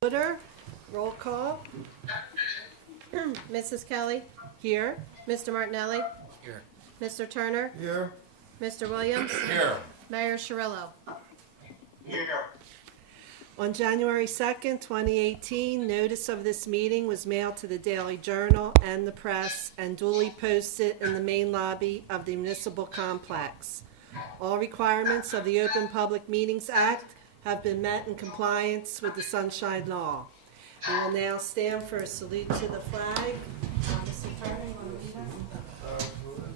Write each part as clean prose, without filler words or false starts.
Order. Roll call. Mrs. Kelly, Here. Mr. Martinelli, Here. Mr. Turner, Here. Mr. Williams, Here. Mayor Cirillo. Here. On January 2nd, 2018, notice of this meeting was mailed to the Daily Journal and the press and duly posted in the main lobby of the municipal complex. All requirements of the Open Public Meetings Act have been met in compliance with the Sunshine Law. We will now stand for a salute to the flag. Mr. Turner, you want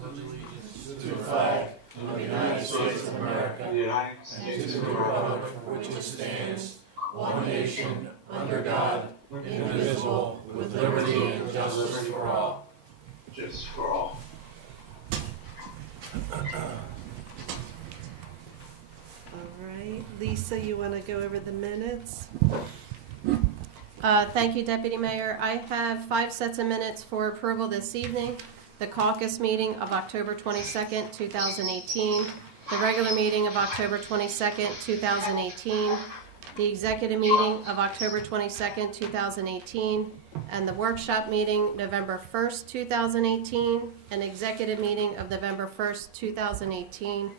to lead us? To the flag of the United States of America, and to the republic for which it stands, one nation, under God, indivisible, with liberty and justice for all. Just for all. All right. Lisa, you want to go over the minutes? Thank you, Deputy Mayor. I have 5 sets of minutes for approval this evening. The caucus meeting of October 22nd, 2018. The regular meeting of October 22nd, 2018. The executive meeting of October 22nd, 2018. And the workshop meeting November 1st, 2018. An executive meeting of November 1st, 2018.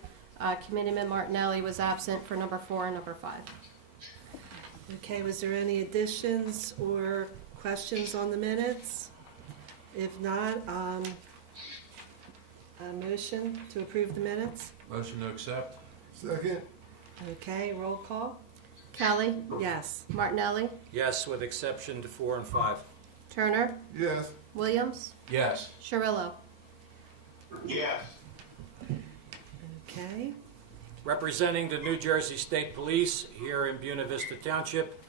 Committeeman Martinelli was absent for number 4 and number 5. Okay, was there any additions or questions on the minutes? If not, a motion to approve the minutes? Motion to accept? Second. Okay, roll call? Kelly, Yes. Martinelli, Yes, with exception to 4 and 5. Turner, Yes. Williams, Yes. Cirillo. Yes. Okay. Representing the New Jersey State Police here in Buena Vista Township,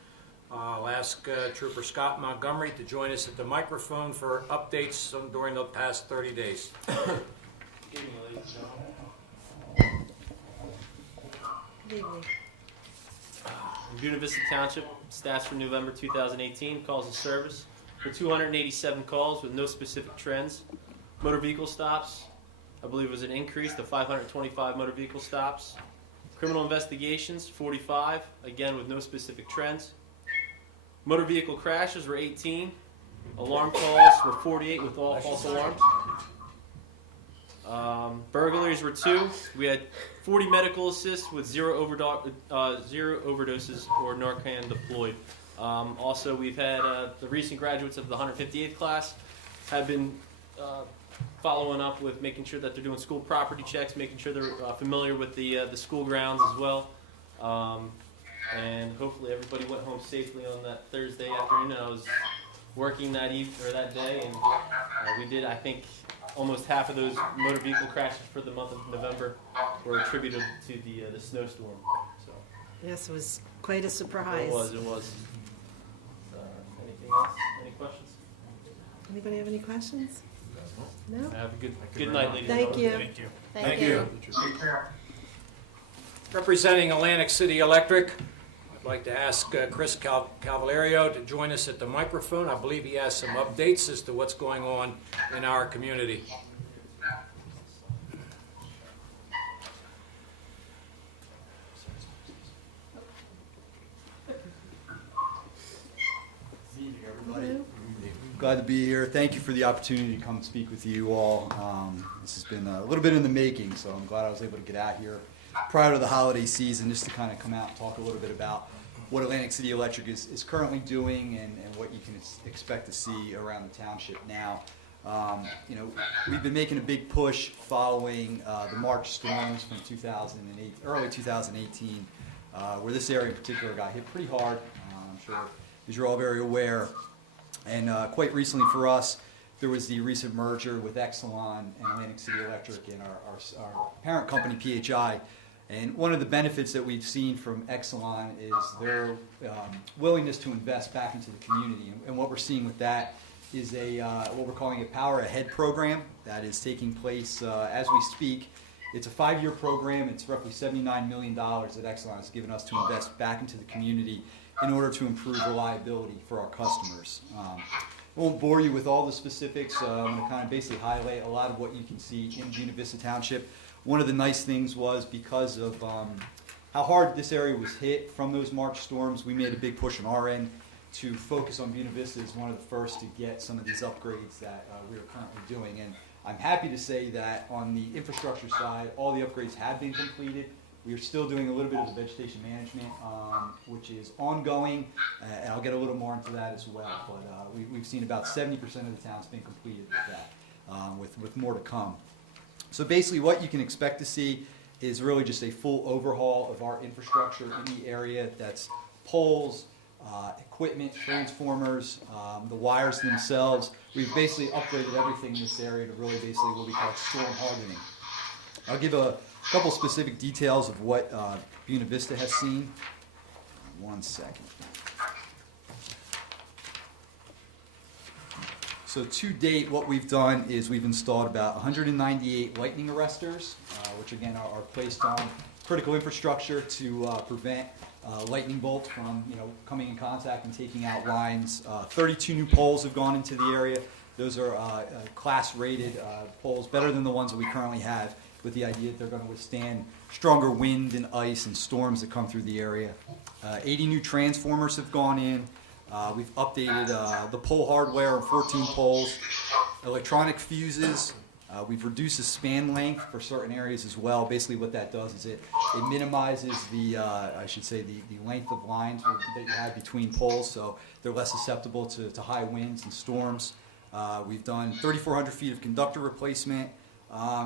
I'll ask Trooper Scott Montgomery to join us at the microphone for updates during the past 30 days. Good evening, ladies and gentlemen. Good evening. In Buena Vista Township, stats for November 2018, calls of service for 287 calls with no specific trends. Motor vehicle stops, I believe it was an increase to 525 motor vehicle stops. Criminal investigations, 45, again with no specific trends. Motor vehicle crashes were 18. Alarm calls were 48 with all false alarms. Burglaries were 2. We had 40 medical assists with 0 overdoses or Narcan deployed. Also, we've had the recent graduates of the 158th class have been following up with making sure that they're doing school property checks, making sure they're familiar with the school grounds as well. And hopefully everybody went home safely on that Thursday afternoon. I was working that day, and we did, I think, almost half of those motor vehicle crashes for the month of November were attributed to the snowstorm. So Yes, it was quite a surprise. it was. Anything else? Any questions? Anybody have any questions? No? Have a good night, ladies and Thank gentlemen. you. Thank you. Representing Atlantic City Electric, I'd like to ask Chris Cavalario to join us at the microphone. I believe he has some updates as to what's going on in our community. Hello. Glad to be here. Thank you for the opportunity to come speak with you all. This has been a little bit in the making, so I'm glad I was able to get out here prior to the holiday season just to kind of come out and talk a little bit about what Atlantic City Electric is currently doing and what you can expect to see around the township now. We've been making a big push following the March storms from early 2018, where this area in particular got hit pretty hard. I'm sure, as you're all very aware. And quite recently for us, there was the recent merger with Exelon and Atlantic City Electric and our parent company, PHI. And one of the benefits that we've seen from Exelon is their willingness to invest back into the community. And what we're seeing with that is what we're calling a Power Ahead program that is taking place as we speak. It's a 5-year program. It's roughly $79 million that Exelon has given us to invest back into the community in order to improve reliability for our customers. I won't bore you with all the specifics. I'm going to kind of basically highlight a lot of what you can see in Buena Vista Township. One of the nice things was because of how hard this area was hit from those March storms, we made a big push on our end to focus on Buena Vista as one of the first to get some of these upgrades that we are currently doing. And I'm happy to say that on the infrastructure side, all the upgrades have been completed. We are still doing a little bit of the vegetation management, which is ongoing, and I'll get a little more into that as well. But we've seen about 70% of the town's been completed with that, with more to come. So basically what you can expect to see is really just a full overhaul of our infrastructure in the area. That's poles, equipment, transformers, the wires themselves. We've basically upgraded everything in this area to really basically what we call storm hardening. I'll give a couple specific details of what Buena Vista has seen. 1 second. So to date, what we've done is we've installed about 198 lightning arresters, which again are placed on critical infrastructure to prevent lightning bolts from coming in contact and taking out lines. 32 new poles have gone into the area. Those are class-rated poles, better than the ones that we currently have, with the idea that they're going to withstand stronger wind and ice and storms that come through the area. 80 new transformers have gone in. We've updated the pole hardware on 14 poles. Electronic fuses. We've reduced the span length for certain areas as well. Basically what that does is it minimizes the, the length of lines that you have between poles, so they're less susceptible to high winds and storms. We've done 3,400 feet of conductor replacement.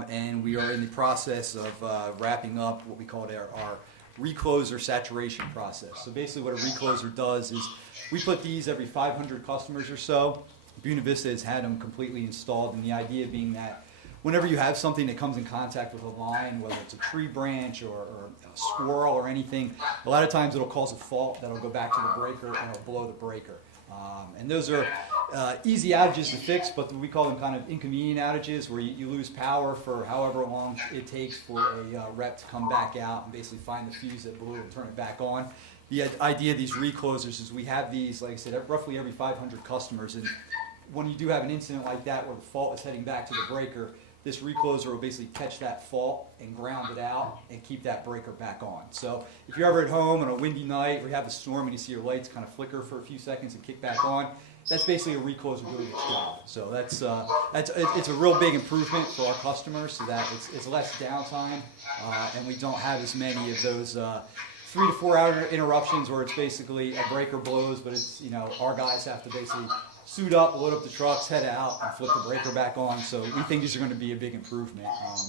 And we are in the process of wrapping up what we call our recloser saturation process. So basically what a recloser does is we put these every 500 customers or so. Buena Vista has had them completely installed, and the idea being that whenever you have something that comes in contact with a line, whether it's a tree branch or a squirrel or anything, a lot of times it'll cause a fault that'll go back to the breaker and it'll blow the breaker. And those are easy outages to fix, but we call them kind of inconvenient outages, where you lose power for however long it takes for a rep to come back out and basically find the fuse that blew and turn it back on. The idea of these reclosers is we have these, like I said, roughly every 500 customers, and when you do have an incident like that where the fault is heading back to the breaker, this recloser will basically catch that fault and ground it out and keep that breaker back on. So if you're ever at home on a windy night or you have a storm and you see your lights kind of flicker for a few seconds and kick back on, that's basically a recloser doing its job. So it's a real big improvement for our customers, so that it's less downtime, and we don't have as many of those 3 to 4 hour interruptions where it's basically a breaker blows, but it's our guys have to basically suit up, load up the trucks, head out, and flip the breaker back on. So we think these are going to be a big improvement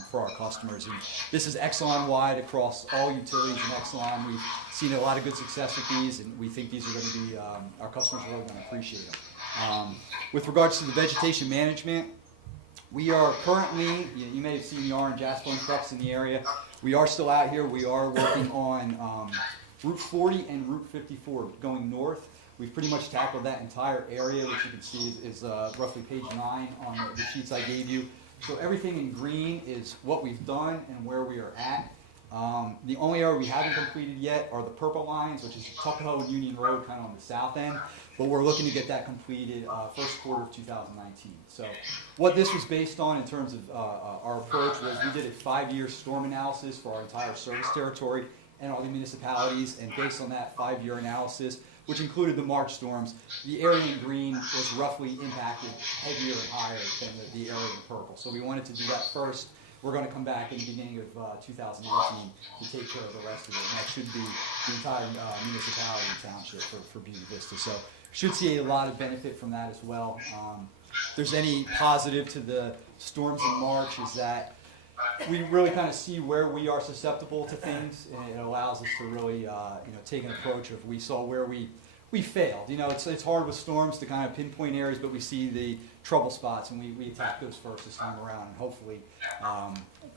for our customers. And this is Exelon-wide across all utilities in Exelon. We've seen a lot of good success with these, and we think these are going to be, our customers are really going to appreciate them. With regards to the vegetation management, we are currently, you may have seen the orange asphalt trucks in the area. We are still out here. We are working on Route 40 and Route 54 going north. We've pretty much tackled that entire area, which you can see is roughly page 9 on the sheets I gave you. So everything in green is what we've done and where we are at. The only area we haven't completed yet are the purple lines, which is Tuckahoe and Union Road, kind of on the south end. But we're looking to get that completed first quarter of 2019. So what this was based on in terms of our approach was we did a 5-year storm analysis for our entire service territory and all the municipalities. And based on that 5-year analysis, which included the March storms, the area in green was roughly impacted heavier and higher than the area in purple. So we wanted to do that first. We're going to come back in the beginning of 2019 to take care of the rest of it. And that should be the entire municipality and township for Buena Vista. So should see a lot of benefit from that as well. If there's any positive to the storms in March is that we really kind of see where we are susceptible to things, and it allows us to really take an approach of we saw where we failed. It's hard with storms to kind of pinpoint areas, but we see the trouble spots, and we attack those first this time around, and hopefully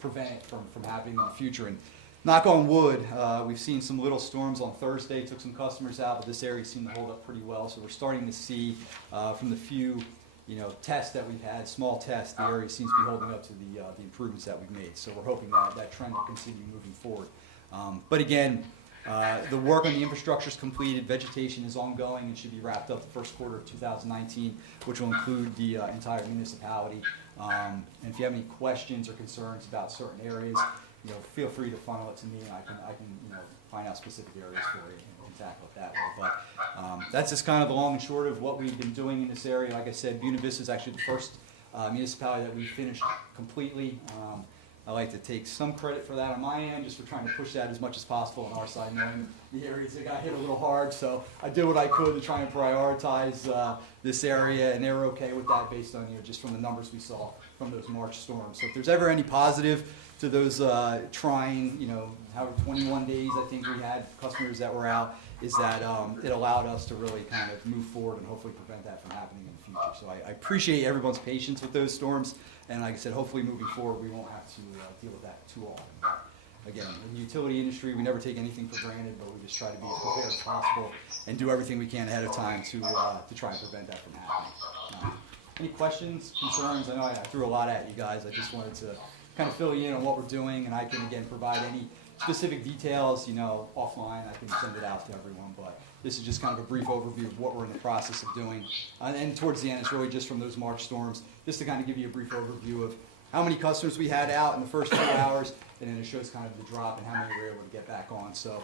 prevent it from happening in the future. And knock on wood, we've seen some little storms on Thursday, took some customers out, but this area seemed to hold up pretty well. So we're starting to see from the few tests that we've had, small tests, the area seems to be holding up to the improvements that we've made. So we're hoping that trend will continue moving forward. But again, the work on the infrastructure is completed. Vegetation is ongoing and should be wrapped up the first quarter of 2019, which will include the entire municipality. And if you have any questions or concerns about certain areas, feel free to funnel it to me, and I can find out specific areas for you and tackle it that way. But that's just kind of the long and short of what we've been doing in this area. Like I said, Buena Vista is actually the first municipality that we finished completely. I like to take some credit for that on my end, just for trying to push that as much as possible on our side, knowing the areas that got hit a little hard. So I did what I could to try and prioritize this area, and they were okay with that based on just from the numbers we saw from those March storms. So if there's ever any positive to those trying, 21 days I think we had customers that were out, is that it allowed us to really kind of move forward and hopefully prevent that from happening in the future. So I appreciate everyone's patience with those storms. And like I said, hopefully moving forward, we won't have to deal with that too often. But again, in the utility industry, we never take anything for granted, but we just try to be as prepared as possible and do everything we can ahead of time to try and prevent that from happening. Any questions, concerns? I know I threw a lot at you guys. I just wanted to kind of fill you in on what we're doing, and I can, again, provide any specific details, offline. I can send it out to everyone, but this is just kind of a brief overview of what we're in the process of doing. And towards the end, it's really just from those March storms, just to kind of give you a brief overview of how many customers we had out in the first 2 hours, and then it shows kind of the drop and how many we were able to get back on. So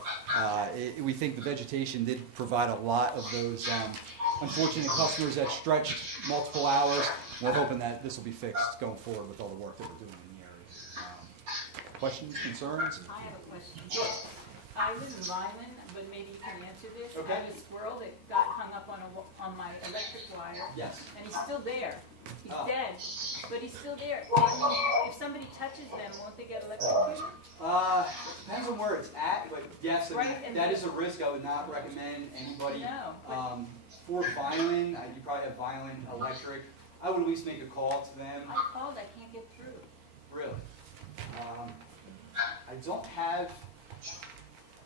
we think the vegetation did provide a lot of those unfortunate customers that stretched multiple hours. We're hoping that this will be fixed going forward with all the work that we're doing in the area. Questions, concerns? I have a question. Sure. I live in Lyman, but maybe you can answer this. Okay. I have a squirrel that got hung up on my electric wire. Yes. And he's still there. He's Oh. dead, but he's still there. If somebody touches them, won't they get electrocuted? Depends on where it's at, but yes, Right, and that is a risk. I would not recommend anybody. No, but- For violin, you probably have violin electric. I would at least make a call to them. I called, I can't get through. Really?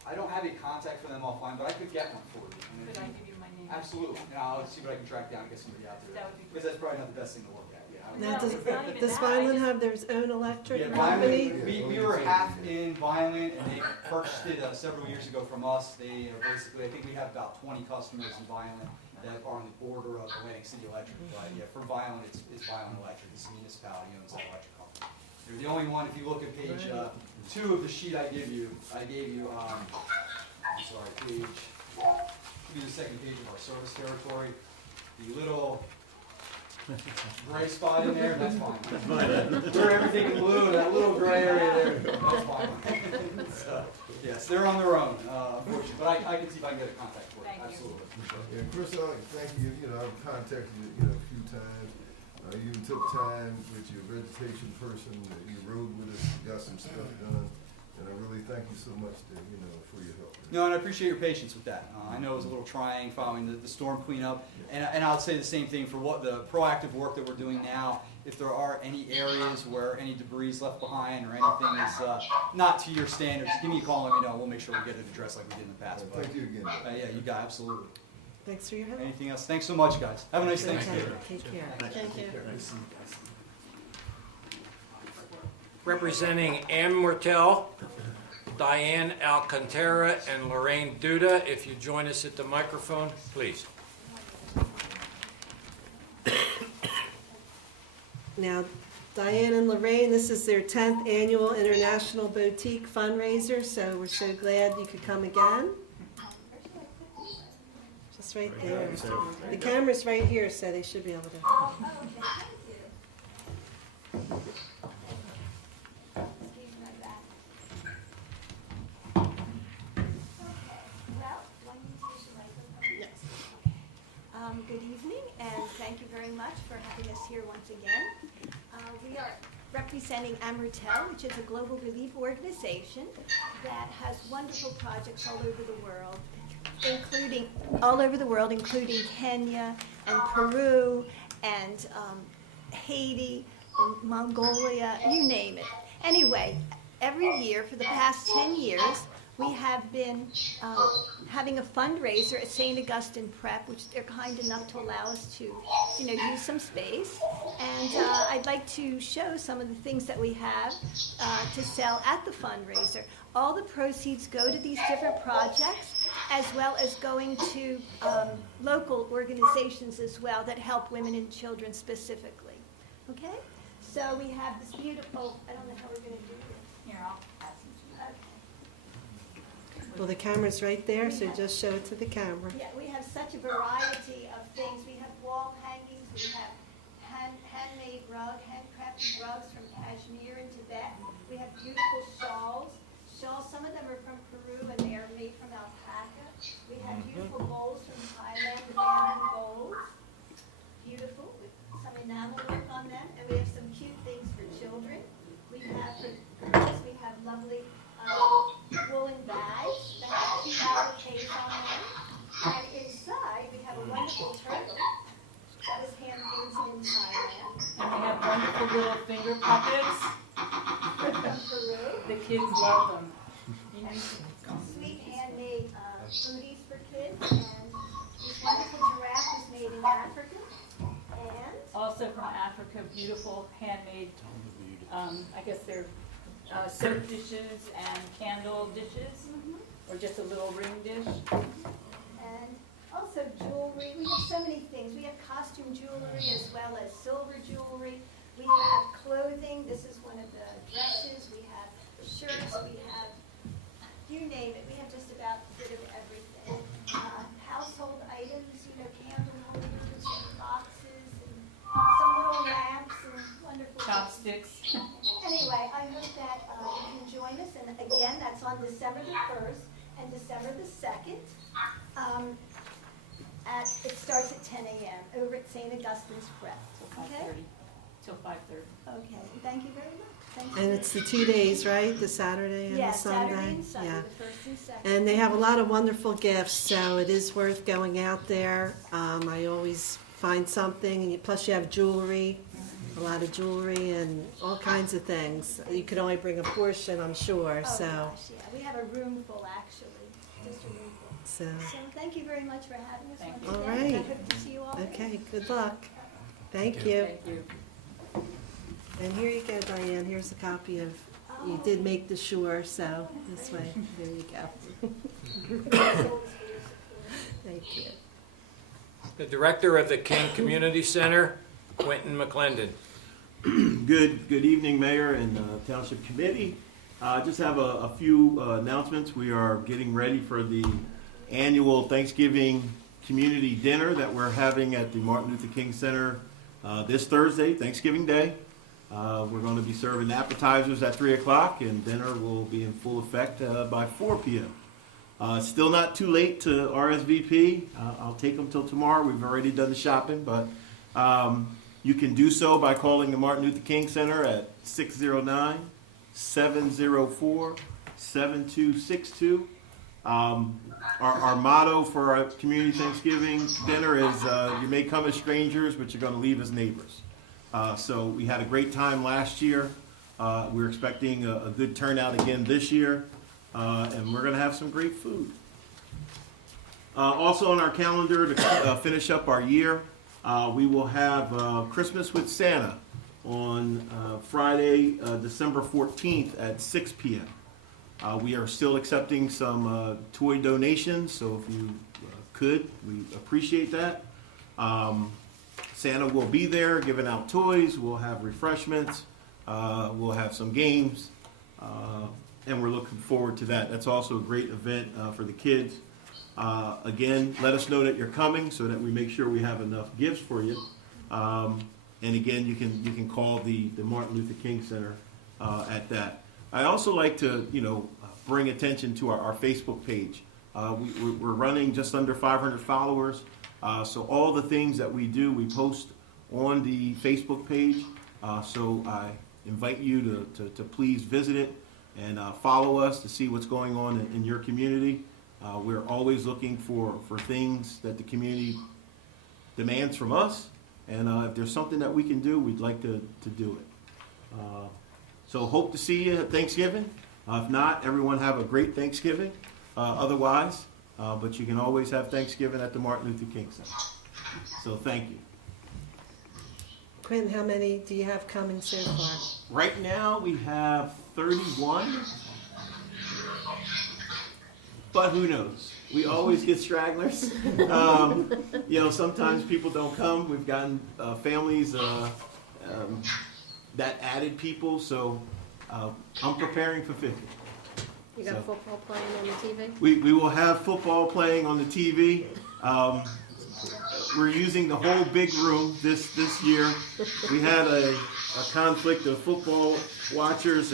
I don't have a contact for them offline, but I could get one for you. And Could if I you- give you my name? Absolutely. And I'll see what I can track down and get somebody out there. That would be great. Because that's probably not the best thing to look at. Yeah. I would- Now, No, it's not even does that. I Vineland just- have their own electric Yeah, company? Violent, we were half in Violent, and they purchased it several years ago from us. They are basically, I think we have about 20 customers in Violent that are on the border of Atlantic City Electric. But yeah, for Violent, it's Violent Electric. It's the municipality owns that electric company. They're the only one. If you look at page 2 of the sheet I gave you, page, should be the second page of our service territory. The little gray spot in there, that's fine. Where everything in blue, that little gray area there, that's fine. So, yes, they're on their own, unfortunately, but I can see if I can get a contact for you, Thank you. absolutely. Yeah, Chris, I'd like to thank you. I've contacted you, a few times. You even took time with your vegetation person. You rode with us, got some stuff done, and I really thank you so much, for your help. No, and I appreciate your patience with that. I know it was a little trying following the storm cleanup, and I'll say the same thing for what the proactive work that we're doing now. If there are any areas where any debris is left behind or anything is not to your standards, give me a call and let me know. We'll make sure we get it addressed like we did in the past. But, Thank you again. yeah, you got absolutely. Thanks for your help. Anything else? Thanks so much, guys. Have a nice Okay, Thanksgiving. take care. Thank you. Representing Ann Mortel, Diane Alcantara, and Lorraine Duda, if you join us at the microphone, please. Now, Diane and Lorraine, this is their 10th annual International Boutique fundraiser, so we're so glad you could come again. Just right there. The camera's right here, so they should be able to. Oh, okay, thank you. Excuse my back. Okay, well, one invitation microphone. Yes. Good evening, and thank you very much for having us here once again. We are representing Amortel, which is a global relief organization that has wonderful projects all over the world, including Kenya and Peru and Haiti, Mongolia, you name it. Anyway, every year for the past 10 years, we have been having a fundraiser at St. Augustine Prep, which they're kind enough to allow us to, use some space. And I'd like to show some of the things that we have to sell at the fundraiser. All the proceeds go to these different projects, as well as going to local organizations as well that help women and children specifically. Okay? So we have this beautiful, I don't know how we're going to do this. Here, I'll Well, the camera's right there, so just show it to the camera. Yeah, we have such a variety of things. We have wall hangings, we have handmade handcrafted rugs from Kashmir and Tibet. We have beautiful shawls. Some of them are from Peru and they are made from alpaca. We have beautiful bowls from Thailand, the bamboo bowls. Beautiful, with some enamel work on them. And we have some cute things for children. We have, for girls, we have lovely woolen bags that have cute appliques on them. And inside, we have a wonderful turtle that was hand-painted in Thailand. And we have wonderful little finger puppets. From Peru. The kids love them. Sweet handmade booties for kids, and this wonderful giraffe was made in Africa. And Also from Africa, beautiful handmade, I guess they're soap dishes and candle dishes, or just a little ring dish. and also jewelry. We have so many things. We have costume jewelry as well as silver jewelry. We have clothing. This is one of the dresses. We have shirts. We have, you name it. We have just about a bit of everything. Household items, candle holders and boxes and some little lamps and wonderful things. Chopsticks. Anyway, I hope that you can join us, and again, that's on December the 1st and December the 2nd. It starts at 10 a.m. over at St. Augustine's Prep. Okay? Till 5:30. Okay, thank you very much. Thank you. And it's the 2 days, right? The Saturday and the Yeah, Sunday? Saturday and Sunday, Yeah. the 1st and 2nd. And they have a lot of wonderful gifts, so it is worth going out there. I always find something, and plus you have jewelry, a lot of jewelry and all kinds of things. You could only bring a portion, I'm sure, Oh, so. gosh, yeah, we have a room full, actually, just a room full. So, So thank you very much for having us Thank once you. again. All right. I hope to see you all there. okay, good luck. Thank you. Thank you. And here you go, Diane, here's a copy of, you did make the sure, so this way, there you go. Thank you. The Director of the King Community Center, Quentin McClendon. Good evening, Mayor and Township Committee. Just have a few announcements. We are getting ready for the annual Thanksgiving community dinner that we're having at the Martin Luther King Center this Thursday, Thanksgiving Day. We're going to be serving appetizers at 3 o'clock, and dinner will be in full effect by 4 p.m. Still not too late to RSVP. I'll take them till tomorrow. We've already done the shopping, but you can do so by calling the Martin Luther King Center at 609-704-7262. Our motto for our community Thanksgiving dinner is you may come as strangers, but you're going to leave as neighbors. So we had a great time last year. We're expecting a good turnout again this year, and we're going to have some great food. Also on our calendar to finish up our year, we will have Christmas with Santa on Friday, December 14th at 6 p.m. We are still accepting some toy donations, so if you could, we appreciate that. Santa will be there giving out toys, we'll have refreshments, we'll have some games, and we're looking forward to that. That's also a great event for the kids. Again, let us know that you're coming so that we make sure we have enough gifts for you. And again, you can call the Martin Luther King Center at that. I also like to, bring attention to our Facebook page. We're running just under 500 followers. So all the things that we do, we post on the Facebook page. So I invite you to please visit it and follow us to see what's going on in your community. We're always looking for things that the community demands from us. And if there's something that we can do, we'd like to do it. So hope to see you at Thanksgiving. If not, everyone have a great Thanksgiving otherwise. But you can always have Thanksgiving at the Martin Luther King Center. So thank you. Quentin, how many do you have coming so far? Right now we have 31. But who knows? We always get stragglers. Sometimes people don't come. We've gotten families that added people. So I'm preparing for 50. You got So- football playing on the TV? We will have football playing on the TV. We're using the whole big room this year. We had a conflict of football watchers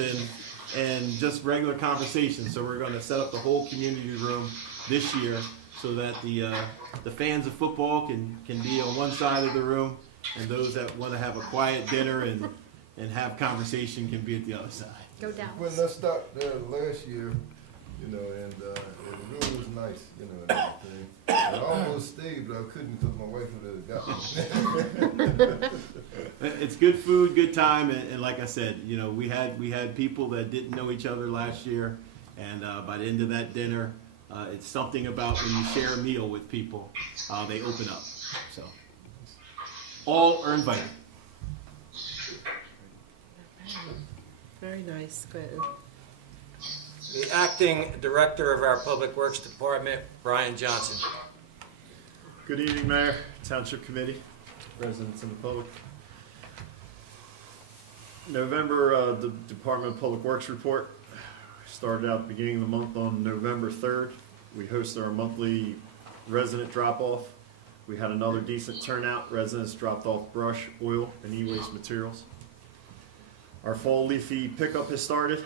and just regular conversation. So we're going to set up the whole community room this year so that the fans of football can be on one side of the room, and those that want to have a quiet dinner and have conversation can be at the other side. Go down. When I stopped there last year, and it really was nice, and everything. I almost stayed, but I couldn't because my wife would have got me. It's good food, good time, and like I said, we had people that didn't know each other last year, and by the end of that dinner, it's something about when you share a meal with people, they open up. So all are invited. Very nice, Quentin. The acting director of our Public Works Department, Brian Johnson. Good evening, Mayor, Township Committee, residents and the public. November, the Department of Public Works report started out beginning of the month on November 3rd. We hosted our monthly resident drop-off. We had another decent turnout. Residents dropped off brush, oil, and e-waste materials. Our fall leafy pickup has started.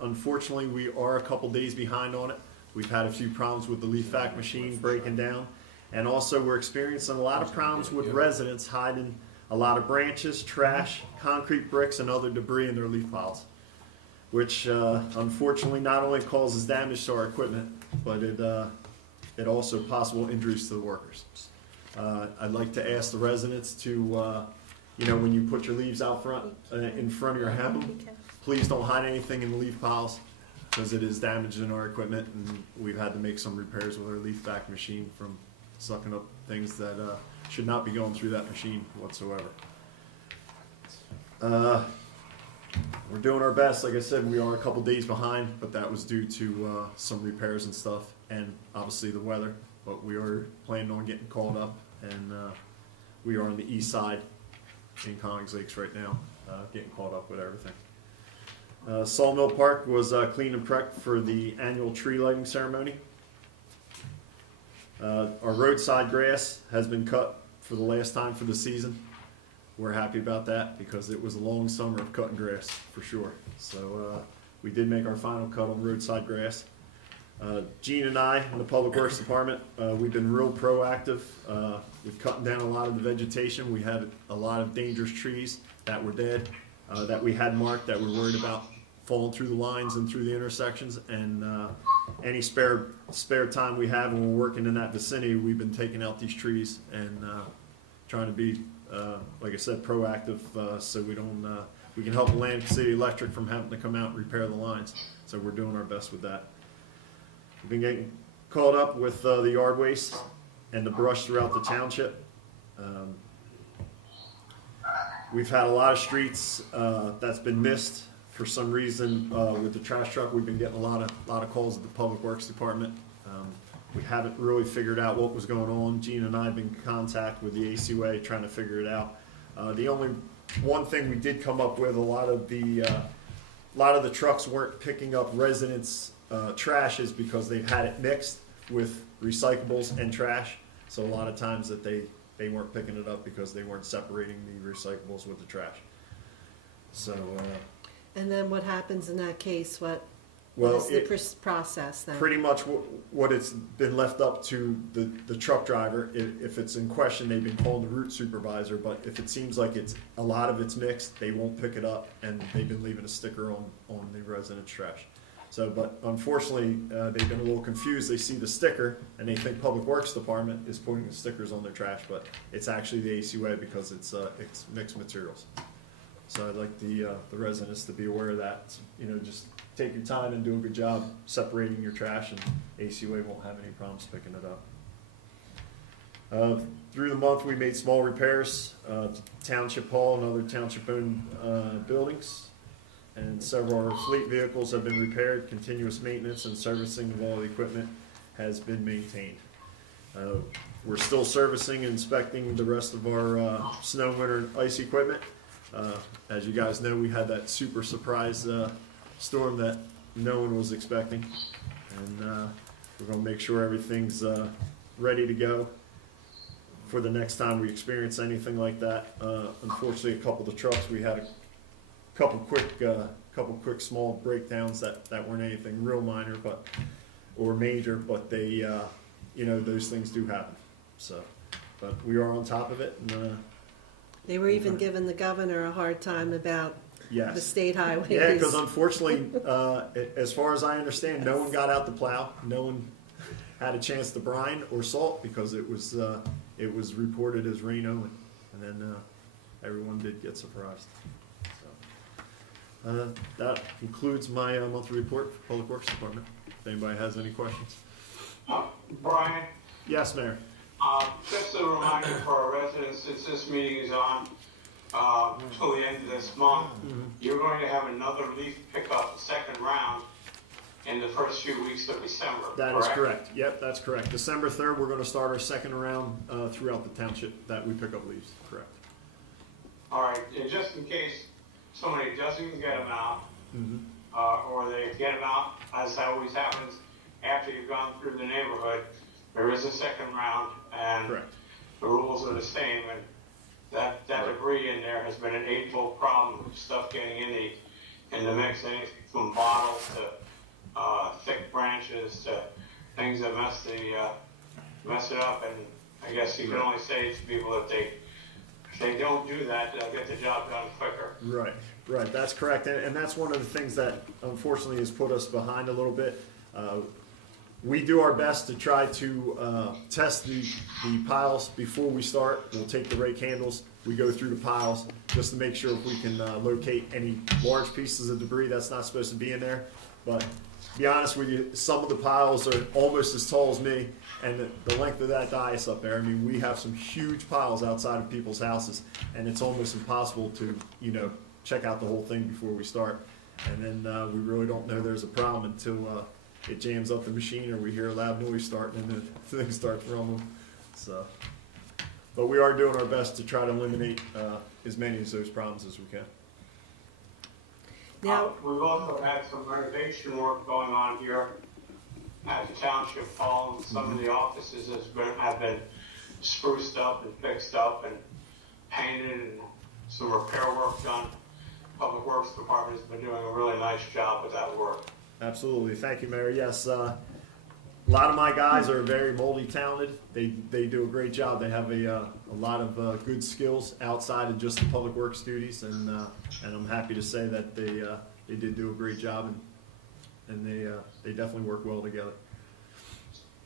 Unfortunately, we are a couple days behind on it. We've had a few problems with the leaf vac machine breaking down. And also we're experiencing a lot of problems with residents hiding a lot of branches, trash, concrete bricks, and other debris in their leaf piles, which unfortunately not only causes damage to our equipment, but it also possible injuries to the workers. I'd like to ask the residents to, when you put your leaves out front, in front of your hammock, please don't hide anything in the leaf piles, because it is damaging our equipment, and we've had to make some repairs with our leaf vac machine from sucking up things that should not be going through that machine whatsoever. We're doing our best. Like I said, we are a couple days behind, but that was due to some repairs and stuff, and obviously the weather. But we are planning on getting called up, and we are on the east side in Collins Lakes right now, getting caught up with everything. Sawmill Park was cleaned and prepped for the annual tree lighting ceremony. Our roadside grass has been cut for the last time for the season. We're happy about that because it was a long summer of cutting grass for sure. So we did make our final cut on roadside grass. Gene and I in the Public Works Department, we've been real proactive with cutting down a lot of the vegetation. We had a lot of dangerous trees that were dead, that we had marked, that we're worried about falling through the lines and through the intersections, and any spare time we have when we're working in that vicinity, we've been taking out these trees and trying to be, like I said, proactive, so we can help Atlantic City Electric from having to come out and repair the lines. So we're doing our best with that. We've been getting caught up with the yard waste and the brush throughout the township. We've had a lot of streets that's been missed. For some reason, with the trash truck, we've been getting a lot of calls at the Public Works Department. We haven't really figured out what was going on. Gene and I have been in contact with the ACWA trying to figure it out. The only one thing we did come up with, a lot of the trucks weren't picking up residents' trash is because they've had it mixed with recyclables and trash. So a lot of times that they weren't picking it up because they weren't separating the recyclables with the trash. So. And then what happens in that case? What Well, is the process then? Pretty much what it's been left up to the truck driver. If it's in question, they've been calling the route supervisor, but if it seems like a lot of it's mixed, they won't pick it up, and they've been leaving a sticker on the resident's trash. So, but unfortunately, they've been a little confused. They see the sticker, and they think Public Works Department is putting the stickers on their trash, but it's actually the ACWA because it's mixed materials. So I'd like the residents to be aware of that. Just take your time and do a good job separating your trash, and ACWA won't have any problems picking it up. Through the month, we made small repairs to Township Hall and other township-owned buildings, and several of our fleet vehicles have been repaired. Continuous maintenance and servicing of all the equipment has been maintained. We're still servicing and inspecting the rest of our snow, winter, and ice equipment. As you guys know, we had that super surprise storm that no one was expecting. And we're going to make sure everything's ready to go for the next time we experience anything like that. Unfortunately, a couple of the trucks, we had a couple quick small breakdowns that weren't anything real minor, or major, but they, those things do happen. So, but we are on top of it. And, They were even giving the governor a hard time about yes. the state highways. Yeah, because unfortunately, as far as I understand, no one got out to plow. No one had a chance to brine or salt because it was reported as rain-o, and then everyone did get surprised. So, that concludes my monthly report for Public Works Department. If anybody has any questions. Brian, Yes, Mayor. just a reminder for our residents, since this meeting is on till the end of this month, you're going to have another leaf pickup, second round, in the first few weeks of December. That is correct. Yep, that's correct. December 3rd, we're going to start our second round throughout the township that we pick up leaves. Correct. All right, and just in case somebody doesn't get them out, or they get them out, as always happens, after you've gone through the neighborhood, there is a second round, and Correct. the rules are the same, and that debris in there has been an eightfold problem of stuff getting in the mix, anything from bottles to thick branches to things that mess it up, and I guess you can only say to people that if they don't do that, they'll get the job done quicker. Right. That's correct, and that's one of the things that unfortunately has put us behind a little bit. We do our best to try to test the piles before we start. We'll take the rake handles, we go through the piles just to make sure if we can locate any large pieces of debris that's not supposed to be in there. But to be honest with you, some of the piles are almost as tall as me, and the length of that dais up there, I mean, we have some huge piles outside of people's houses, and it's almost impossible to, check out the whole thing before we start. And then we really don't know there's a problem until it jams up the machine or we hear a loud noise starting and the thing starts rumbling. So, but we are doing our best to try to eliminate as many of those problems as we can. Now, we've also had some renovation work going on here at the Township Hall, and some of the offices have been spruced up and fixed up and painted, and some repair work done. Public Works Department has been doing a really nice job with that work. Absolutely. Thank you, Mayor. Yes, a lot of my guys are very multi-talented. They do a great job. They have a lot of good skills outside of just the public works duties, and I'm happy to say that they did do a great job, and they definitely work well together.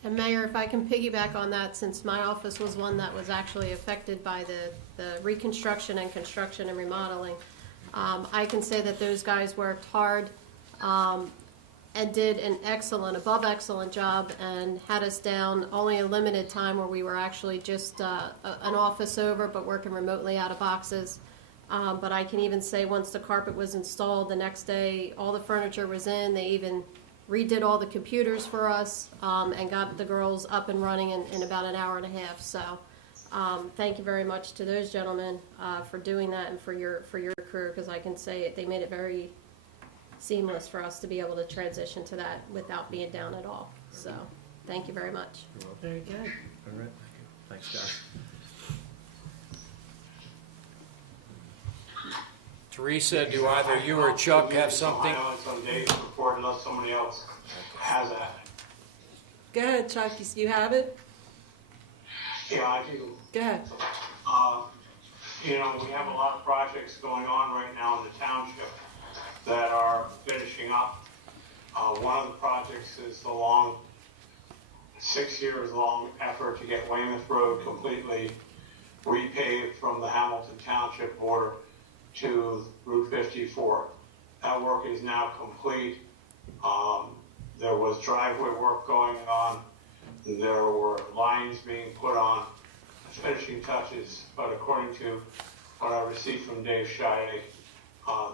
And Mayor, if I can piggyback on that, since my office was one that was actually affected by the reconstruction and construction and remodeling, I can say that those guys worked hard and did an above excellent job, and had us down only a limited time where we were actually just an office over, but working remotely out of boxes. But I can even say once the carpet was installed, the next day all the furniture was in. They even redid all the computers for us, and got the girls up and running in about an hour and a half. So thank you very much to those gentlemen for doing that, and for your crew, because I can say they made it very seamless for us to be able to transition to that without being down at all. So thank you very much. very good. All right. Thanks, guys. Teresa, do either you or Chuck have something? I know it's on Dave's report unless somebody else has that. Go ahead, Chuck. You have it? Yeah, I do. Go ahead. We have a lot of projects going on right now in the township that are finishing up. One of the projects is the long, 6 years long effort to get Weymouth Road completely repaved from the Hamilton Township border to Route 54. That work is now complete. There was driveway work going on. There were lines being put on, finishing touches, but according to what I received from Dave Scheide,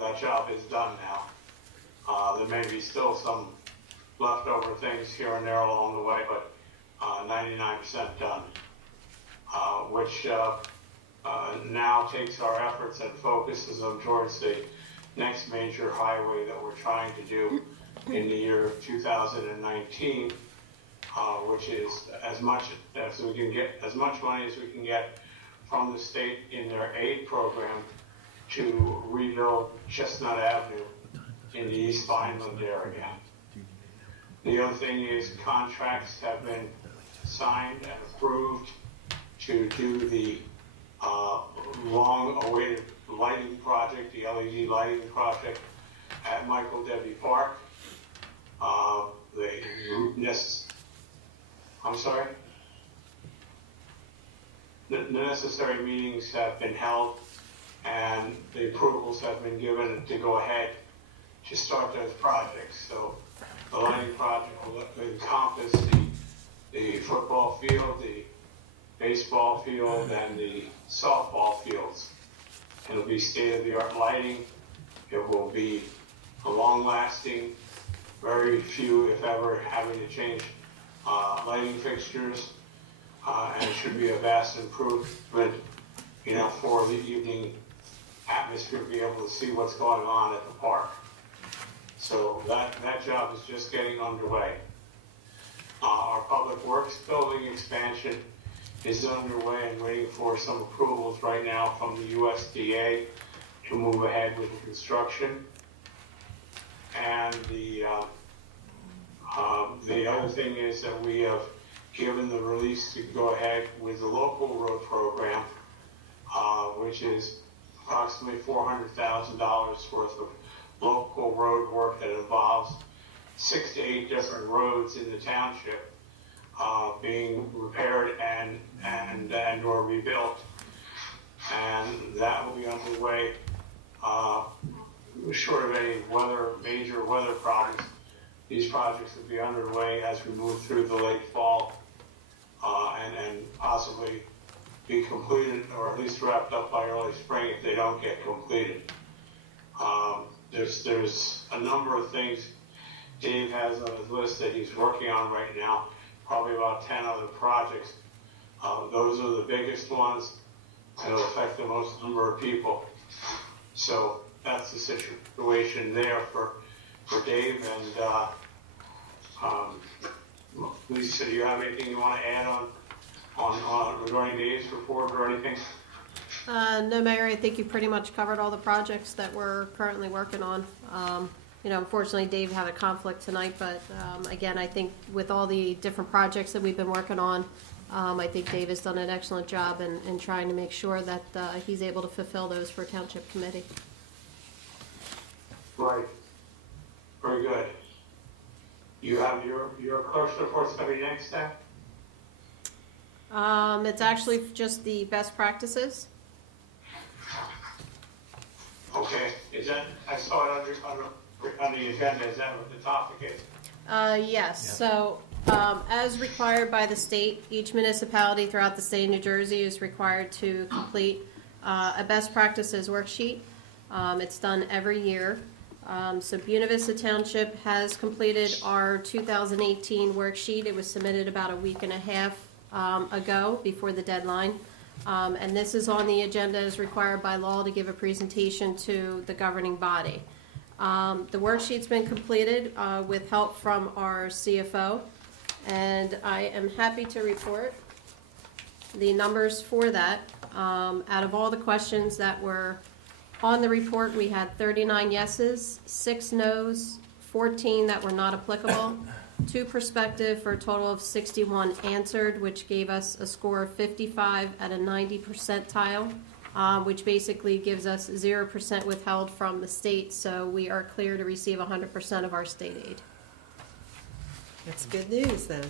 that job is done now. There may be still some leftover things here and there along the way, but 99% done, which now takes our efforts and focuses them towards the next major highway that we're trying to do in the year 2019, which is as much as we can get, as much money as we can get from the state in their aid program to rebuild Chestnut Avenue in the East Vineland area. The other thing is contracts have been signed and approved to do the long-awaited lighting project, the LED lighting project at Michael Debbie Park. The necessary meetings have been held and the approvals have been given to go ahead to start those projects. So the lighting project will encompass the football field, the baseball field, and the softball fields. It'll be state-of-the-art lighting. It will be a long-lasting, very few, if ever, having to change lighting fixtures, and it should be a vast improvement, for the evening atmosphere, to be able to see what's going on at the park. So that job is just getting underway. Our public works building expansion is underway and waiting for some approvals right now from the USDA to move ahead with the construction. And the other thing is that we have given the release to go ahead with the local road program, which is approximately $400,000 worth of local road work that involves 6 to 8 different roads in the township being repaired and or rebuilt, and that will be underway. Short of any major weather problems, these projects will be underway as we move through the late fall, and possibly be completed or at least wrapped up by early spring if they don't get completed. There's a number of things Dave has on his list that he's working on right now, probably about 10 other projects. Those are the biggest ones that will affect the most number of people. So that's the situation there for Dave. And Lisa, do you have anything you want to add on regarding Dave's report or anything? No, Mayor, I think you pretty much covered all the projects that we're currently working on. Unfortunately, Dave had a conflict tonight, but again, I think with all the different projects that we've been working on, I think Dave has done an excellent job in trying to make sure that he's able to fulfill those for Township Committee. Right. Very good. You have your clerk's report's going to be next then? It's actually just the best practices. Okay. Is that, I saw it on the agenda. Is that what the topic is? Yes. So, as required by the state, each municipality throughout the state of New Jersey is required to complete a best practices worksheet. It's done every year. So Buena Vista Township has completed our 2018 worksheet. It was submitted about a week and a half ago before the deadline. And this is on the agenda as required by law to give a presentation to the governing body. The worksheet's been completed with help from our CFO, and I am happy to report the numbers for that. Out of all the questions that were on the report, we had 39 yeses, 6 nos, 14 that were not applicable, 2 prospective for a total of 61 answered, which gave us a score of 55 at a 90 percentile, which basically gives us 0% withheld from the state, so we are clear to receive 100% of our state aid. That's good news then.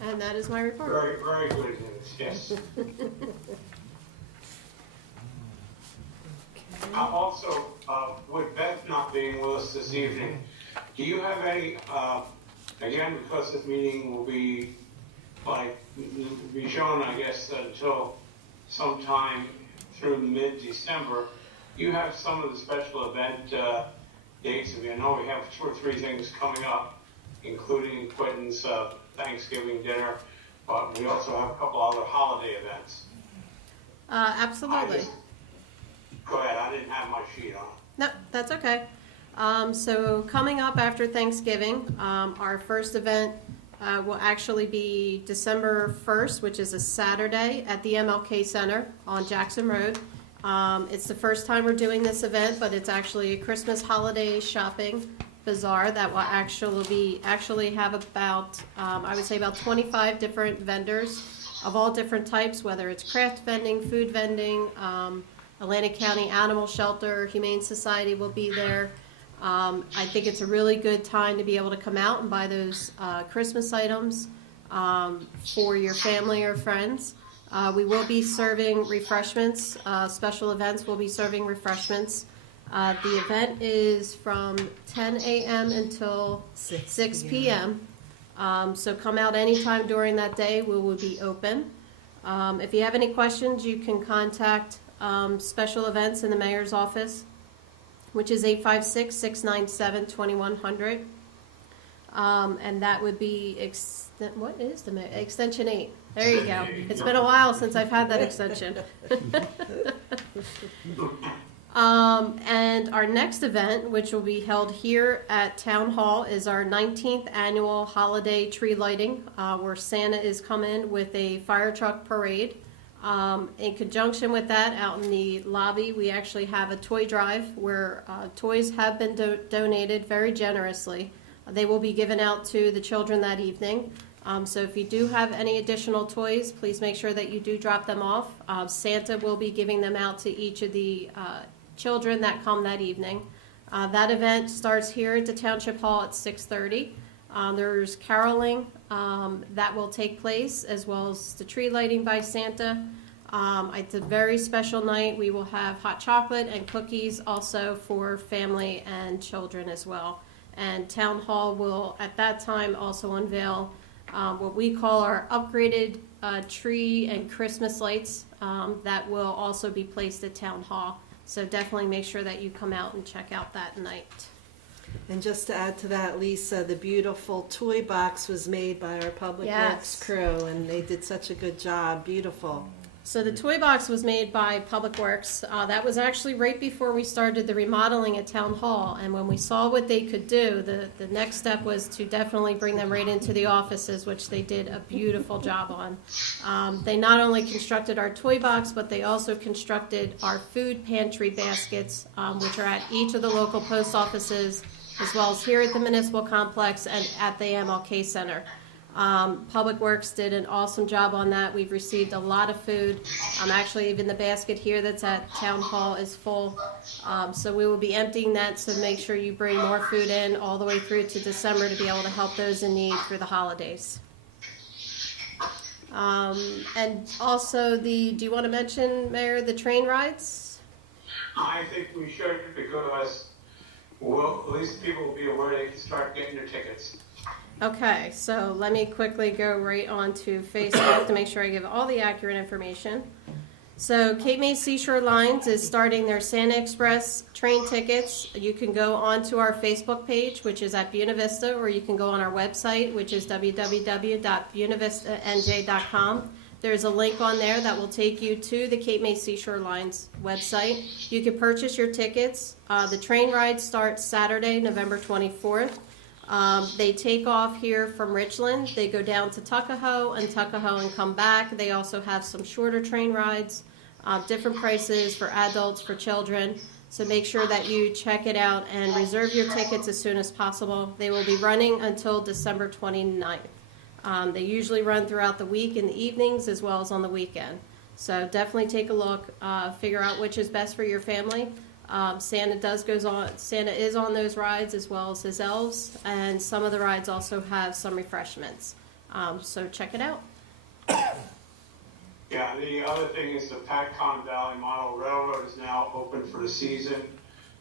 And that is my report. Very, very good news, yes. Also, with Beth not being with us this evening, do you have any, again, because this meeting will be shown, I guess, until sometime through mid-December, you have some of the special event dates. I know we have 2 or 3 things coming up, including Quentin's Thanksgiving dinner, but we also have a couple other holiday events. Absolutely. Go ahead, I didn't have my sheet on. No, that's okay. So coming up after Thanksgiving, our first event will actually be December 1st, which is a Saturday at the MLK Center on Jackson Road. It's the first time we're doing this event, but it's actually a Christmas holiday shopping bazaar that will actually have about, I would say about 25 different vendors of all different types, whether it's craft vending, food vending, Atlantic County Animal Shelter, Humane Society will be there. I think it's a really good time to be able to come out and buy those Christmas items for your family or friends. We will be serving refreshments. Special events will be serving refreshments. The event is from 10 a.m. until 6 p.m. So come out anytime during that day. We will be open. If you have any questions, you can contact special events in the mayor's office, which is 856-697-2100. And that would be, what is the extension 8? There you go. It's been a while since I've had that extension. And our next event, which will be held here at Town Hall, is our 19th annual holiday tree lighting, where Santa is coming with a fire truck parade. In conjunction with that, out in the lobby, we actually have a toy drive where toys have been donated very generously. They will be given out to the children that evening. So if you do have any additional toys, please make sure that you do drop them off. Santa will be giving them out to each of the children that come that evening. That event starts here at the Township Hall at 6:30. There's caroling that will take place, as well as the tree lighting by Santa. It's a very special night. We will have hot chocolate and cookies also for family and children as well. And Town Hall will, at that time, also unveil what we call our upgraded tree and Christmas lights that will also be placed at Town Hall. So definitely make sure that you come out and check out that night. And just to add to that, Lisa, the beautiful toy box was made by our Public Works crew, and they did such a good job. Beautiful. So the toy box was made by Public Works. That was actually right before we started the remodeling at Town Hall. And when we saw what they could do, the next step was to definitely bring them right into the offices, which they did a beautiful job on. They not only constructed our toy box, but they also constructed our food pantry baskets, which are at each of the local post offices, as well as here at the municipal complex and at the MLK Center. Public Works did an awesome job on that. We've received a lot of food. Actually, even the basket here that's at Town Hall is full. So we will be emptying that, so make sure you bring more food in all the way through to December to be able to help those in need through the holidays. And also, do you want to mention, Mayor, the train rides? I think we should, because at least people will be aware they can start getting their tickets. Okay, so let me quickly go right on to Facebook to make sure I give all the accurate information. So Cape May Seashore Lines is starting their Santa Express train tickets. You can go onto our Facebook page, which is at Buena Vista, or you can go on our website, which is www.buenavistanj.com. There's a link on there that will take you to the Cape May Seashore Lines website. You can purchase your tickets. The train ride starts Saturday, November 24th. They take off here from Richland. They go down to Tuckahoe and come back. They also have some shorter train rides, different prices for adults, for children. So make sure that you check it out and reserve your tickets as soon as possible. They will be running until December 29th. They usually run throughout the week in the evenings as well as on the weekend. So definitely take a look, figure out which is best for your family. Santa is on those rides as well as his elves, and some of the rides also have some refreshments. So check it out. Yeah, the other thing is the Patcon Valley Model Railroad is now open for the season.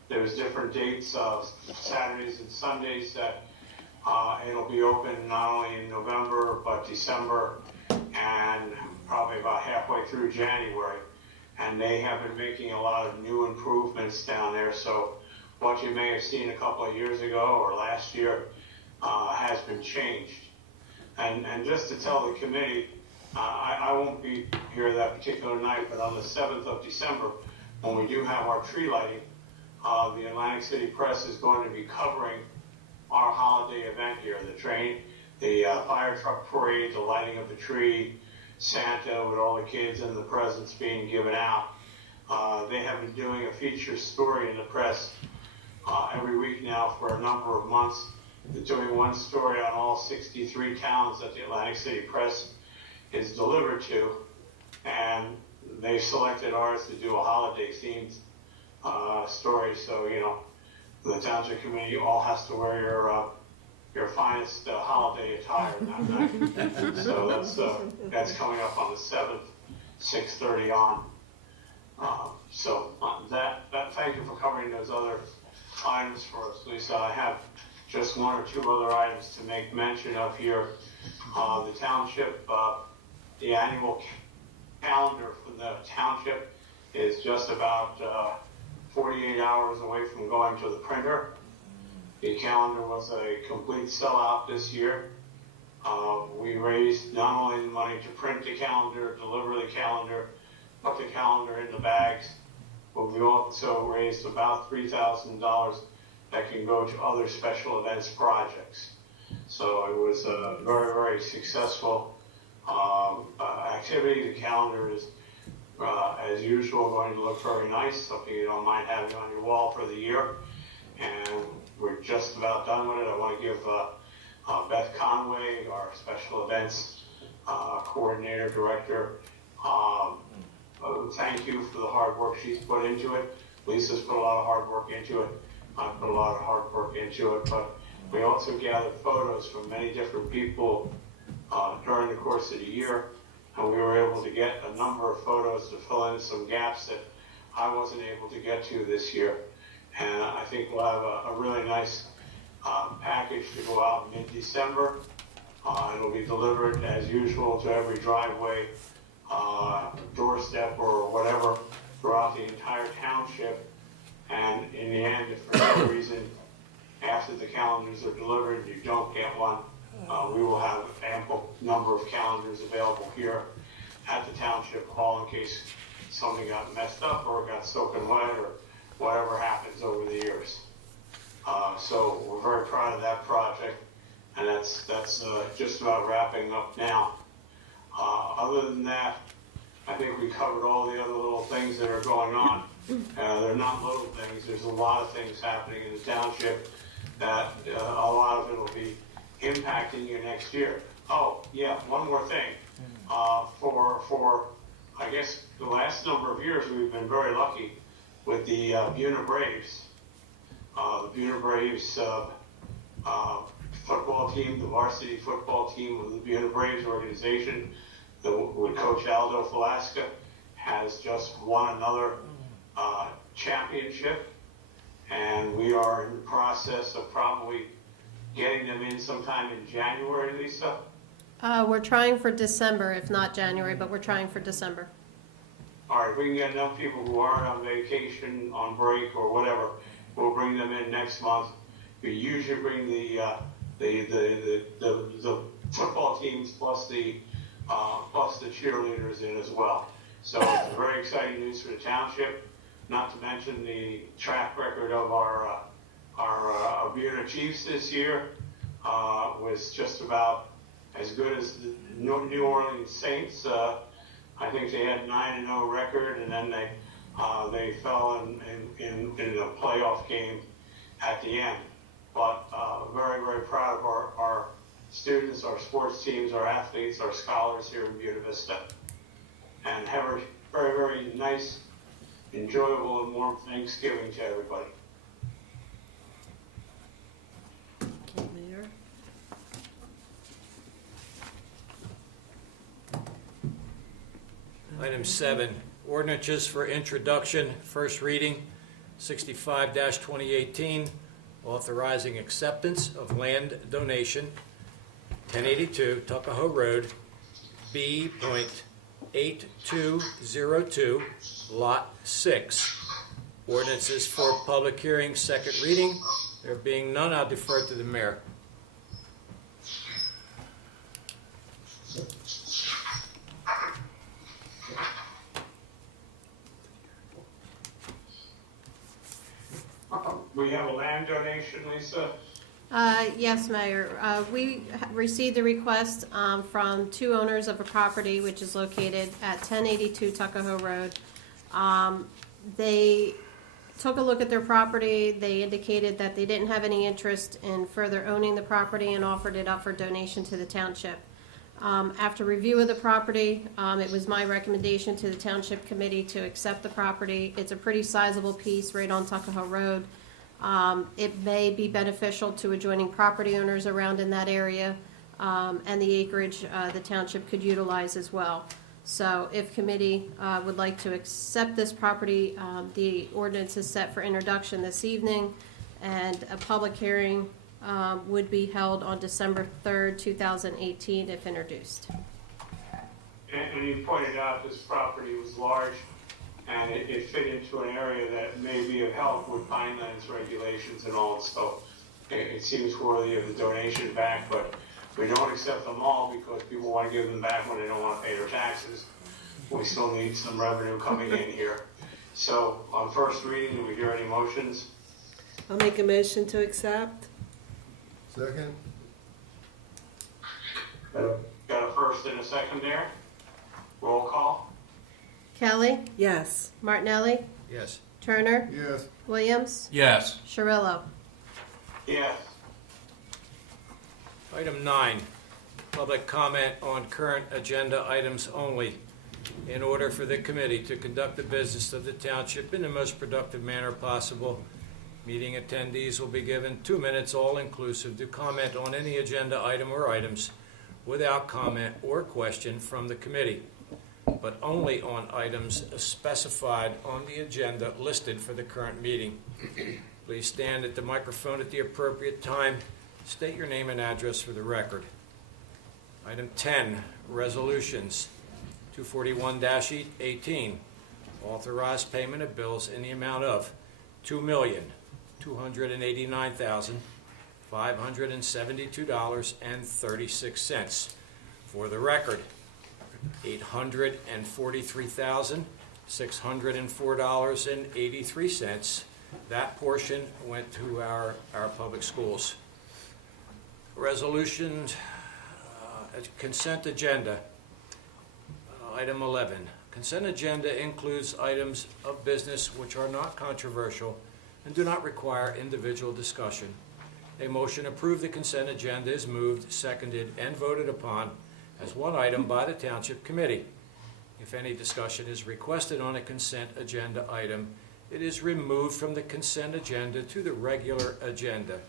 There's different dates of Saturdays and Sundays that it'll be open not only in November but December and probably about halfway through January. And they have been making a lot of new improvements down there. So what you may have seen a couple of years ago or last year has been changed. And just to tell the committee, I won't be here that particular night, but on the 7th of December, when we do have our tree lighting, the Atlantic City Press is going to be covering our holiday event here, the fire truck parade, the lighting of the tree, Santa with all the kids and the presents being given out. They have been doing a feature story in the press every week now for a number of months. They're doing one story on all 63 towns that the Atlantic City Press is delivered to, and they selected ours to do a holiday-themed story. So, you know, the Township Committee all has to wear your finest holiday attire that night. So that's coming up on the 7th, 6:30 on. Thank you for covering those other items for us, Lisa. I have just one or two other items to make mention of here. The township, the annual calendar for the township is just about 48 hours away from going to the printer. The calendar was a complete sellout this year. We raised not only the money to print the calendar, deliver the calendar, put the calendar in the bags, but we also raised about $3,000 that can go to other special events projects. So it was a very, very successful activity. The calendar is, as usual, going to look very nice, something you don't mind having on your wall for the year. And we're just about done with it. I want to give Beth Conway, our special events coordinator, director, thank you for the hard work she's put into it. Lisa's put a lot of hard work into it. I put a lot of hard work into it, but we also gathered photos from many different people during the course of the year, and we were able to get a number of photos to fill in some gaps that I wasn't able to get to this year. And I think we'll have a really nice package to go out mid-December. It'll be delivered as usual to every driveway, doorstep, or whatever throughout the entire township. And in the end, if for some reason after the calendars are delivered you don't get one, we will have ample number of calendars available here at the township hall in case something got messed up or got soaking wet or whatever happens over the years. So we're very proud of that project, and that's just about wrapping up now. Other than that, I think we covered all the other little things that are going on. They're not little things. There's a lot of things happening in the township that a lot of it will be impacting you next year. Oh, yeah, one more thing. For I guess the last number of years, we've been very lucky with the Buena Braves. The Buena Braves football team, the varsity football team of the Buena Braves organization, with Coach Aldo Falasca, has just won another championship, and we are in the process of probably getting them in sometime in January, Lisa. We're trying for December, if not January, but we're trying for December. All right, if we can get enough people who aren't on vacation, on break, or whatever, we'll bring them in next month. We usually bring the football teams plus the cheerleaders in as well. So it's very exciting news for the township. Not to mention the track record of our Buena Chiefs this year was just about as good as the New Orleans Saints. I think they had 9-0 record, and then they fell in a playoff game at the end. But very, very proud of our students, our sports teams, our athletes, our scholars here in Buena Vista. And have a very, very nice, enjoyable, and warm Thanksgiving to everybody. Mayor? Item 7, ordinances for introduction, first reading, 65-2018, authorizing acceptance of land donation, 1082 Tuckahoe Road, B.8202, Lot 6. Ordinances for public hearing, second reading. There being none, I'll defer to the mayor. We have a land donation, Lisa? Yes, Mayor. We received a request from two owners of a property which is located at 1082 Tuckahoe Road. They took a look at their property. They indicated that they didn't have any interest in further owning the property and offered it up for donation to the township. After review of the property, it was my recommendation to the Township Committee to accept the property. It's a pretty sizable piece right on Tuckahoe Road. It may be beneficial to adjoining property owners around in that area, and the acreage the township could utilize as well. So if committee would like to accept this property, the ordinance is set for introduction this evening, and a public hearing would be held on December 3rd, 2018, if introduced. And you pointed out this property was large, and it fit into an area that may be of help with Vineland's regulations and all, so it seems worthy of the donation back, but we don't accept them all because people want to give them back when they don't want to pay their taxes. We still need some revenue coming in here. So on first reading, do we hear any motions? I'll make a motion to accept. Second? Got a first and a second there? Roll call? Kelly, Yes. Martinelli, Yes. Turner, Yes. Williams, Yes. Shirillo. Yes. Item 9, public comment on current agenda items only. In order for the committee to conduct the business of the township in the most productive manner possible, meeting attendees will be given 2 minutes all-inclusive to comment on any agenda item or items without comment or question from the committee, but only on items specified on the agenda listed for the current meeting. Please stand at the microphone at the appropriate time. State your name and address for the record. Item 10, resolutions. 241-18, authorized payment of bills in the amount of $2,289,572.36. For the record, $843,604.83. That portion went to our public schools. Resolution, consent agenda. Item 11. Consent agenda includes items of business which are not controversial and do not require individual discussion. A motion to approve the consent agenda is moved, seconded, and voted upon as one item by the Township Committee. If any discussion is requested on a consent agenda item, it is removed from the consent agenda to the regular agenda.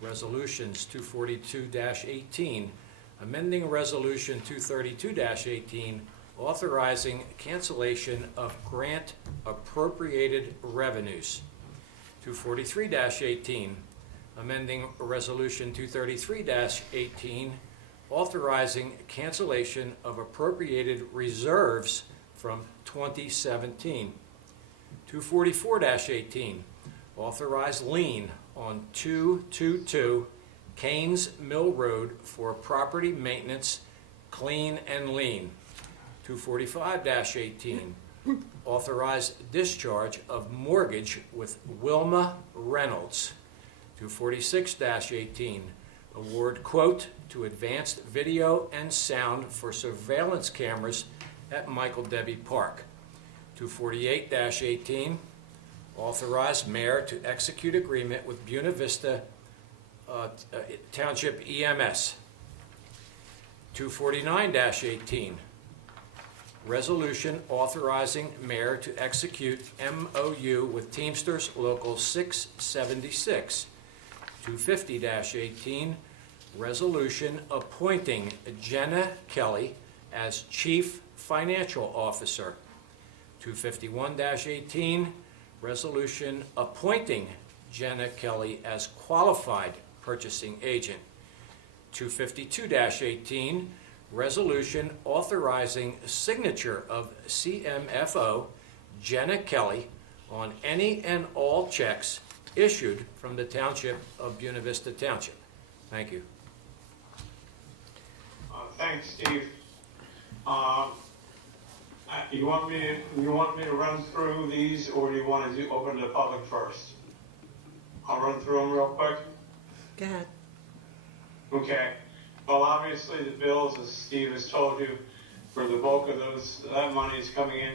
Resolutions 242-18, amending Resolution 232-18, authorizing cancellation of grant appropriated revenues. 243-18, amending Resolution 233-18, authorizing cancellation of appropriated reserves from 2017. 244-18, authorize lien on 222 Canes Mill Road for property maintenance, clean and lean. 245-18, authorize discharge of mortgage with Wilma Reynolds. 246-18, award quote to Advanced Video and Sound for surveillance cameras at Michael Debbie Park. 248-18, authorize mayor to execute agreement with Buena Vista Township EMS. 249-18, resolution authorizing mayor to execute MOU with Teamsters Local 676. 250-18, resolution appointing Jenna Kelly as Chief Financial Officer. 251-18, resolution appointing Jenna Kelly as Qualified Purchasing Agent. 252-18, resolution authorizing signature of CMFO Jenna Kelly on any and all checks issued from the Township of Buena Vista Township. Thank you. Thanks, Steve. You want me to run through these, or do you want to open the public first? I'll run through them real quick. Go ahead. Okay. Well, obviously the bills, as Steve has told you, for the bulk of that money is coming in.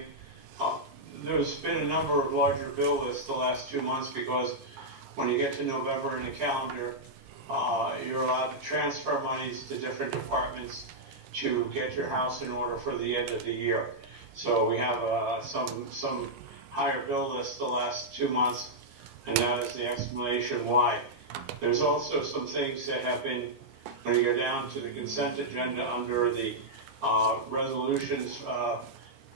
There's been a number of larger bill lists the last 2 months because when you get to November in the calendar, you're allowed to transfer monies to different departments to get your house in order for the end of the year. So we have some higher bill lists the last 2 months, and that is the explanation why. There's also some things that have been, when you go down to the consent agenda under the resolutions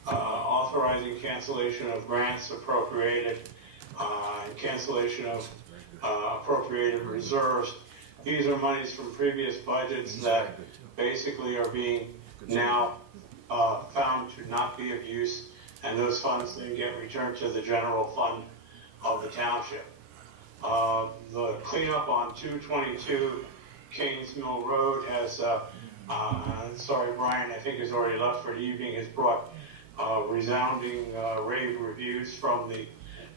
authorizing cancellation of grants appropriated and cancellation of appropriated reserves. These are monies from previous budgets that basically are being now found to not be of use, and those funds then get returned to the general fund of the township. The cleanup on 222 Canes Mill Road has, sorry Brian, I think has already left for the evening, has brought resounding rave reviews from the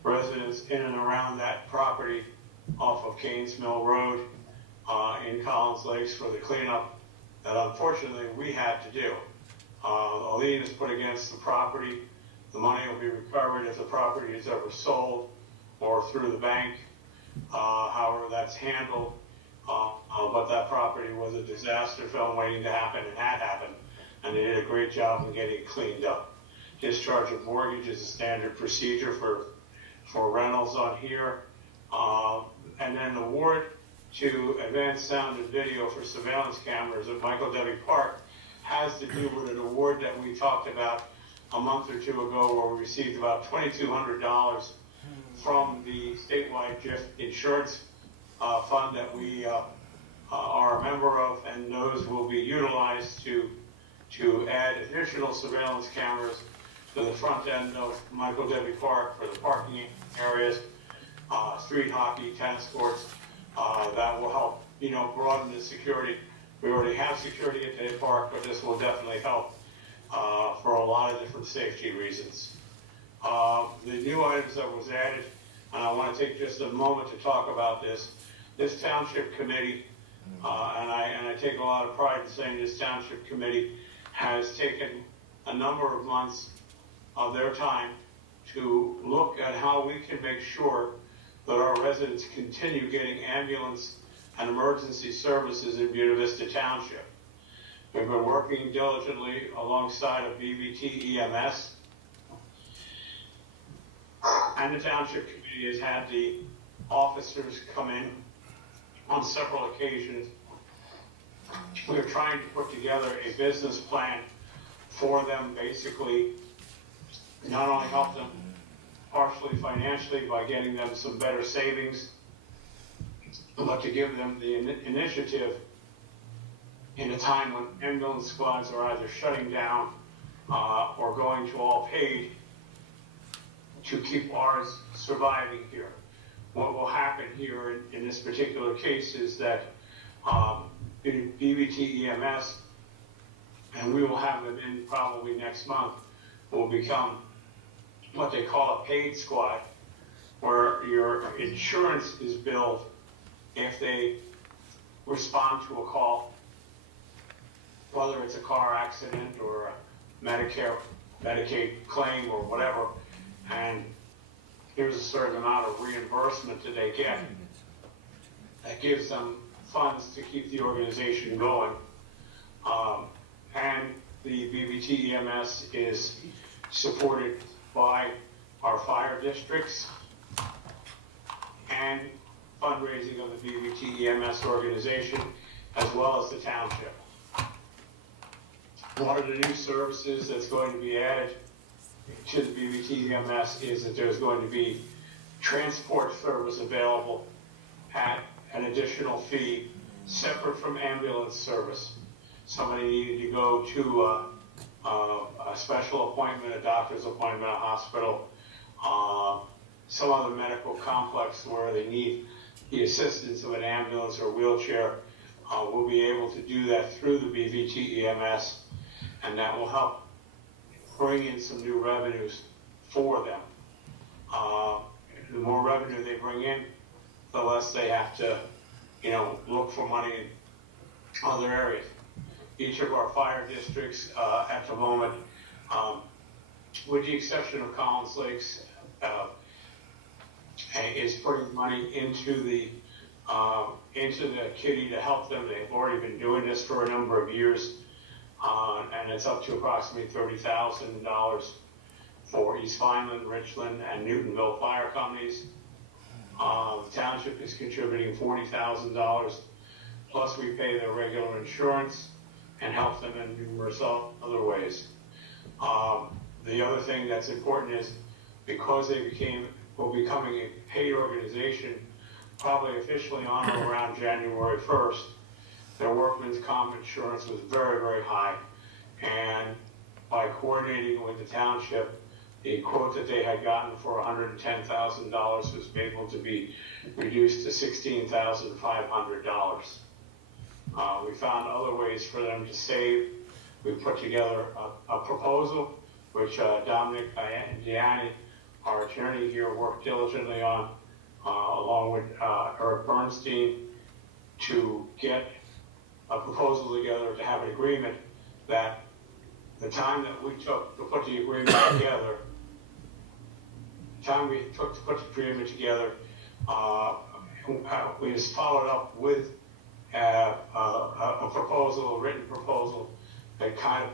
residents in and around that property off of Canes Mill Road in Collins Lakes for the cleanup that unfortunately we had to do. A lien is put against the property. The money will be recovered if the property is ever sold or through the bank, however that's handled. But that property was a disaster film waiting to happen and had happened, and they did a great job in getting it cleaned up. Discharge of mortgage is a standard procedure for rentals on here. And then award to advanced sound and video for surveillance cameras at Michael Debbie Park has to do with an award that we talked about a month or two ago where we received about $2,200 from the statewide GIF insurance fund that we are a member of, and those will be utilized to add additional surveillance cameras to the front end of Michael Debbie Park for the parking areas, street hockey, tennis courts. That will help, broaden the security. We already have security at the park, but this will definitely help for a lot of different safety reasons. The new items that was added, and I want to take just a moment to talk about this. This township committee, and I take a lot of pride in saying this township committee has taken a number of months of their time to look at how we can make sure that our residents continue getting ambulance and emergency services in Buena Vista Township. We've been working diligently alongside of BVT EMS, and the township committee has had the officers come in on several occasions. We're trying to put together a business plan for them, basically not only help them partially financially by getting them some better savings, but to give them the initiative in a time when ambulance squads are either shutting down or going to all paid, to keep ours surviving here. What will happen here in this particular case is that BVT EMS, and we will have them in probably next month, will become what they call a paid squad, where your insurance is billed if they respond to a call, whether it's a car accident or a Medicaid claim or whatever, and here's a certain amount of reimbursement that they get that gives them funds to keep the organization going. And the BVT EMS is supported by our fire districts and fundraising of the BVT EMS organization, as well as the township. One of the new services that's going to be added to the BVT EMS is that there's going to be transport service available at an additional fee separate from ambulance service. Somebody needed to go to a special appointment, a doctor's appointment, a hospital, some other medical complex where they need the assistance of an ambulance or wheelchair. We'll be able to do that through the BVT EMS, and that will help bring in some new revenues for them. The more revenue they bring in, the less they have to, look for money in other areas. Each of our fire districts at the moment, with the exception of Collins Lakes, is putting money into the kitty to help them. They've already been doing this for a number of years, and it's up to approximately $30,000 for East Vineland, Richland, and Newtonville fire companies. The township is contributing $40,000, plus we pay their regular insurance and help them in numerous other ways. The other thing that's important is because they will be becoming a paid organization, probably officially on or around January 1st, their workman's comp insurance was very, very high. And by coordinating with the township, the quote that they had gotten for $110,000 was able to be reduced to $16,500. We found other ways for them to save. We put together a proposal, which Dominic Diani, our attorney here, worked diligently on, along with Eric Bernstein, to get a proposal together to have an agreement that the time that we took to put the agreement together, we just followed up with a proposal, a written proposal that kind of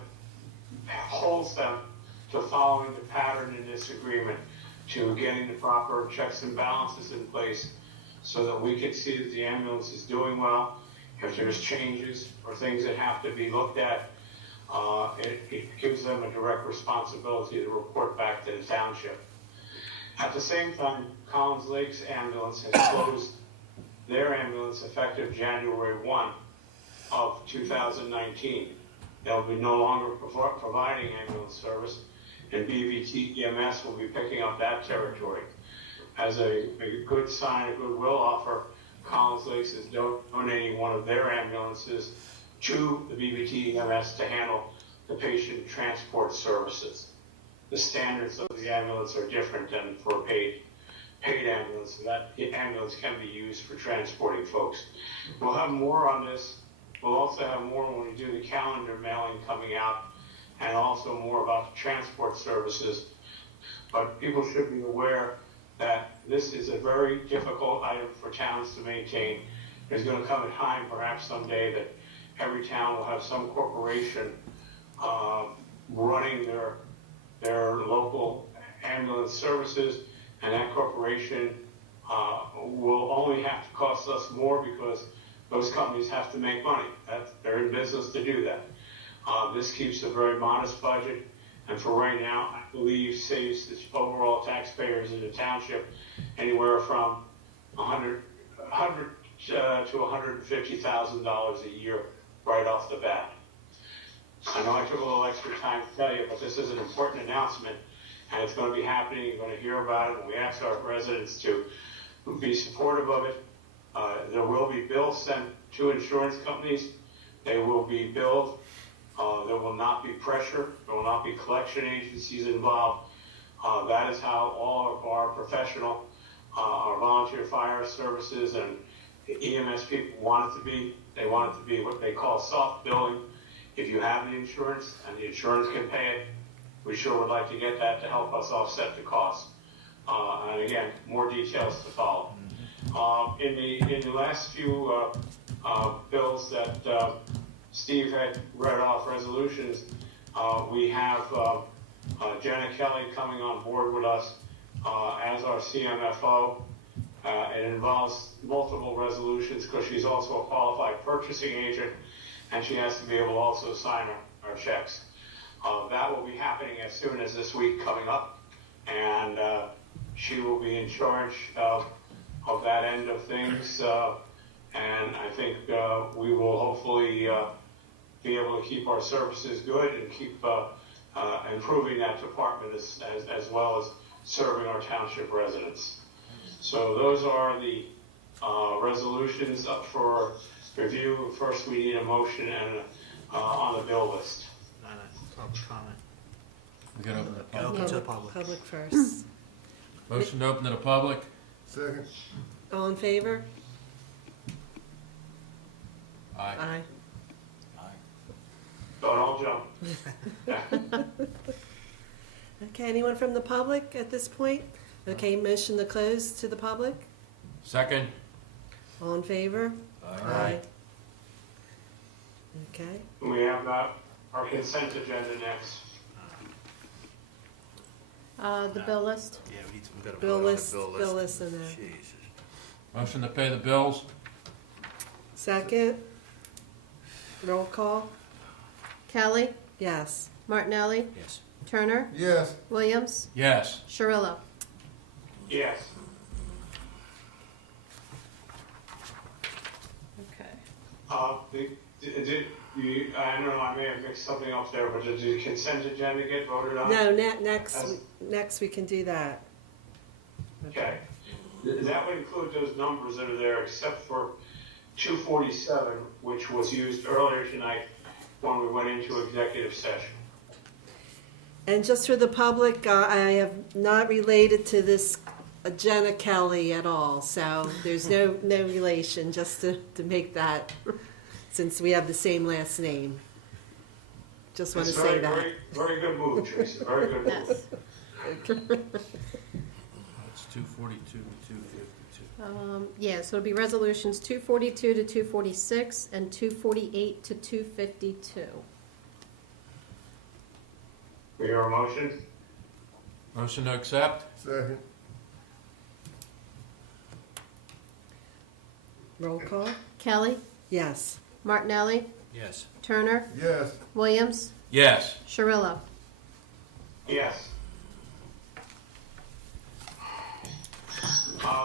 holds them to following the pattern in this agreement, to getting the proper checks and balances in place so that we can see that the ambulance is doing well. If there's changes or things that have to be looked at, it gives them a direct responsibility to report back to the township. At the same time, Collins Lakes Ambulance has closed their ambulance effective January 1 of 2019. They'll be no longer providing ambulance service, and BVT EMS will be picking up that territory. As a good sign of goodwill offer, Collins Lakes is donating one of their ambulances to the BVT EMS to handle the patient transport services. The standards of the ambulance are different than for a paid ambulance, so that ambulance can be used for transporting folks. We'll have more on this. We'll also have more when we do the calendar mailing coming out, and also more about the transport services. But people should be aware that this is a very difficult item for towns to maintain. There's going to come a time, perhaps someday, that every town will have some corporation running their local ambulance services, and that corporation will only have to cost us more because those companies have to make money. They're in business to do that. This keeps a very modest budget, and for right now, I believe saves the overall taxpayers in the township anywhere from $100 to $150,000 a year right off the bat. I know I took a little extra time to tell you, but this is an important announcement, and it's going to be happening. You're going to hear about it, and we ask our residents to be supportive of it. There will be bills sent to insurance companies. They will be billed. There will not be pressure. There will not be collection agencies involved. That is how all of our professional, our volunteer fire services and EMS people want it to be. They want it to be what they call soft billing. If you have the insurance and the insurance can pay it, we sure would like to get that to help us offset the cost. And again, more details to follow. In the last few bills that Steve had read off, resolutions, we have Jenna Kelly coming on board with us as our CMFO. It involves multiple resolutions because she's also a qualified purchasing agent, and she has to be able to also sign our checks. That will be happening as soon as this week coming up, and she will be in charge of that end of things, and I think we will hopefully be able to keep our services good and keep improving that department as well as serving our township residents. So those are the resolutions up for review. First, we need a motion and on the bill list. Public comment. We're gonna open the Open to the public. Public first. motion to open to the public. Second. All in favor? Aye. Don't all jump. Okay, anyone from the public at this point? Okay, motion to close to the public? Second. All in favor? Aye. Okay, We have our consent agenda next. The bill list. Yeah, we gotta bill vote on the list, bill list and that. Jesus. Motion to pay the bills? Second? Roll call? Kelly, Yes. Martinelli, Yes. Turner, Yes. Williams, Yes. Shirillo. Yes. Okay. I don't know, I may have mixed something up there, but did the consent agenda get voted on? No, next we can do that. Okay. That would include those numbers that are there, except for 247, which was used earlier tonight when we went into executive session. And just for the public, I have not related to this Jenna Kelly at all, so there's no relation, just to make that, since we have the same last name. Just want to It's say that. very, very good move, Teresa, very good move. Yes. It's 242 to 252. Yeah, so it'll be resolutions 242 to 246 and 248 to 252. For your motion? Motion to accept? Second. Roll call? Kelly, Yes. Martinelli, Yes. Turner, Yes. Williams, Yes. Shirillo. Yes.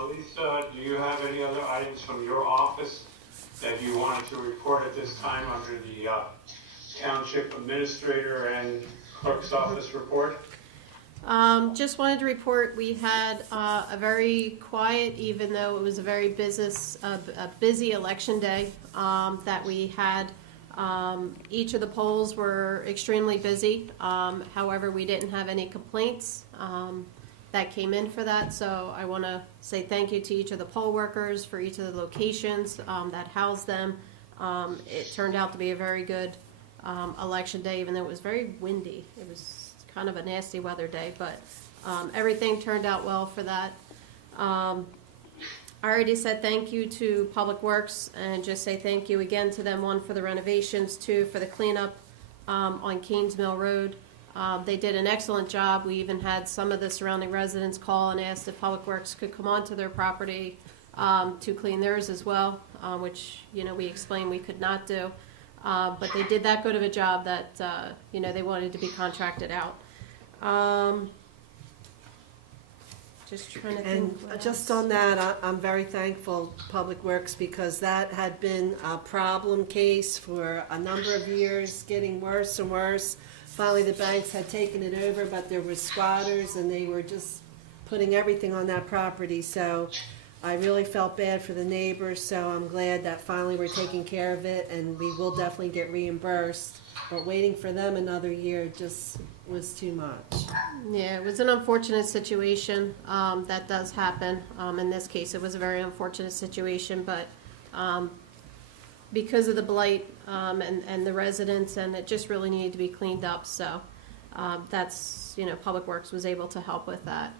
Lisa, do you have any other items from your office that you wanted to report at this time under the Township Administrator and Clerk's Office report? Just wanted to report we had a very quiet, even though it was a very busy election day that we had. Each of the polls were extremely busy. However, we didn't have any complaints that came in for that. So I want to say thank you to each of the poll workers for each of the locations that housed them. It turned out to be a very good election day, even though it was very windy. It was kind of a nasty weather day, but everything turned out well for that. I already said thank you to Public Works, and just say thank you again to them, one for the renovations, two for the cleanup on Canes Mill Road. They did an excellent job. We even had some of the surrounding residents call and asked if Public Works could come onto their property to clean theirs as well, which we explained we could not do. But they did that good of a job that they wanted to be contracted out. Just trying to And think. what just else. on that, I'm very thankful, Public Works, because that had been a problem case for a number of years, getting worse and worse. Finally, the banks had taken it over, but there were squatters, and they were just putting everything on that property. So I really felt bad for the neighbors, so I'm glad that finally we're taking care of it, and we will definitely get reimbursed. But waiting for them another year just was too much. Yeah, it was an unfortunate situation. That does happen. In this case, it was a very unfortunate situation, but because of the blight and the residents, and it just really needed to be cleaned up. So that's, Public Works was able to help with that.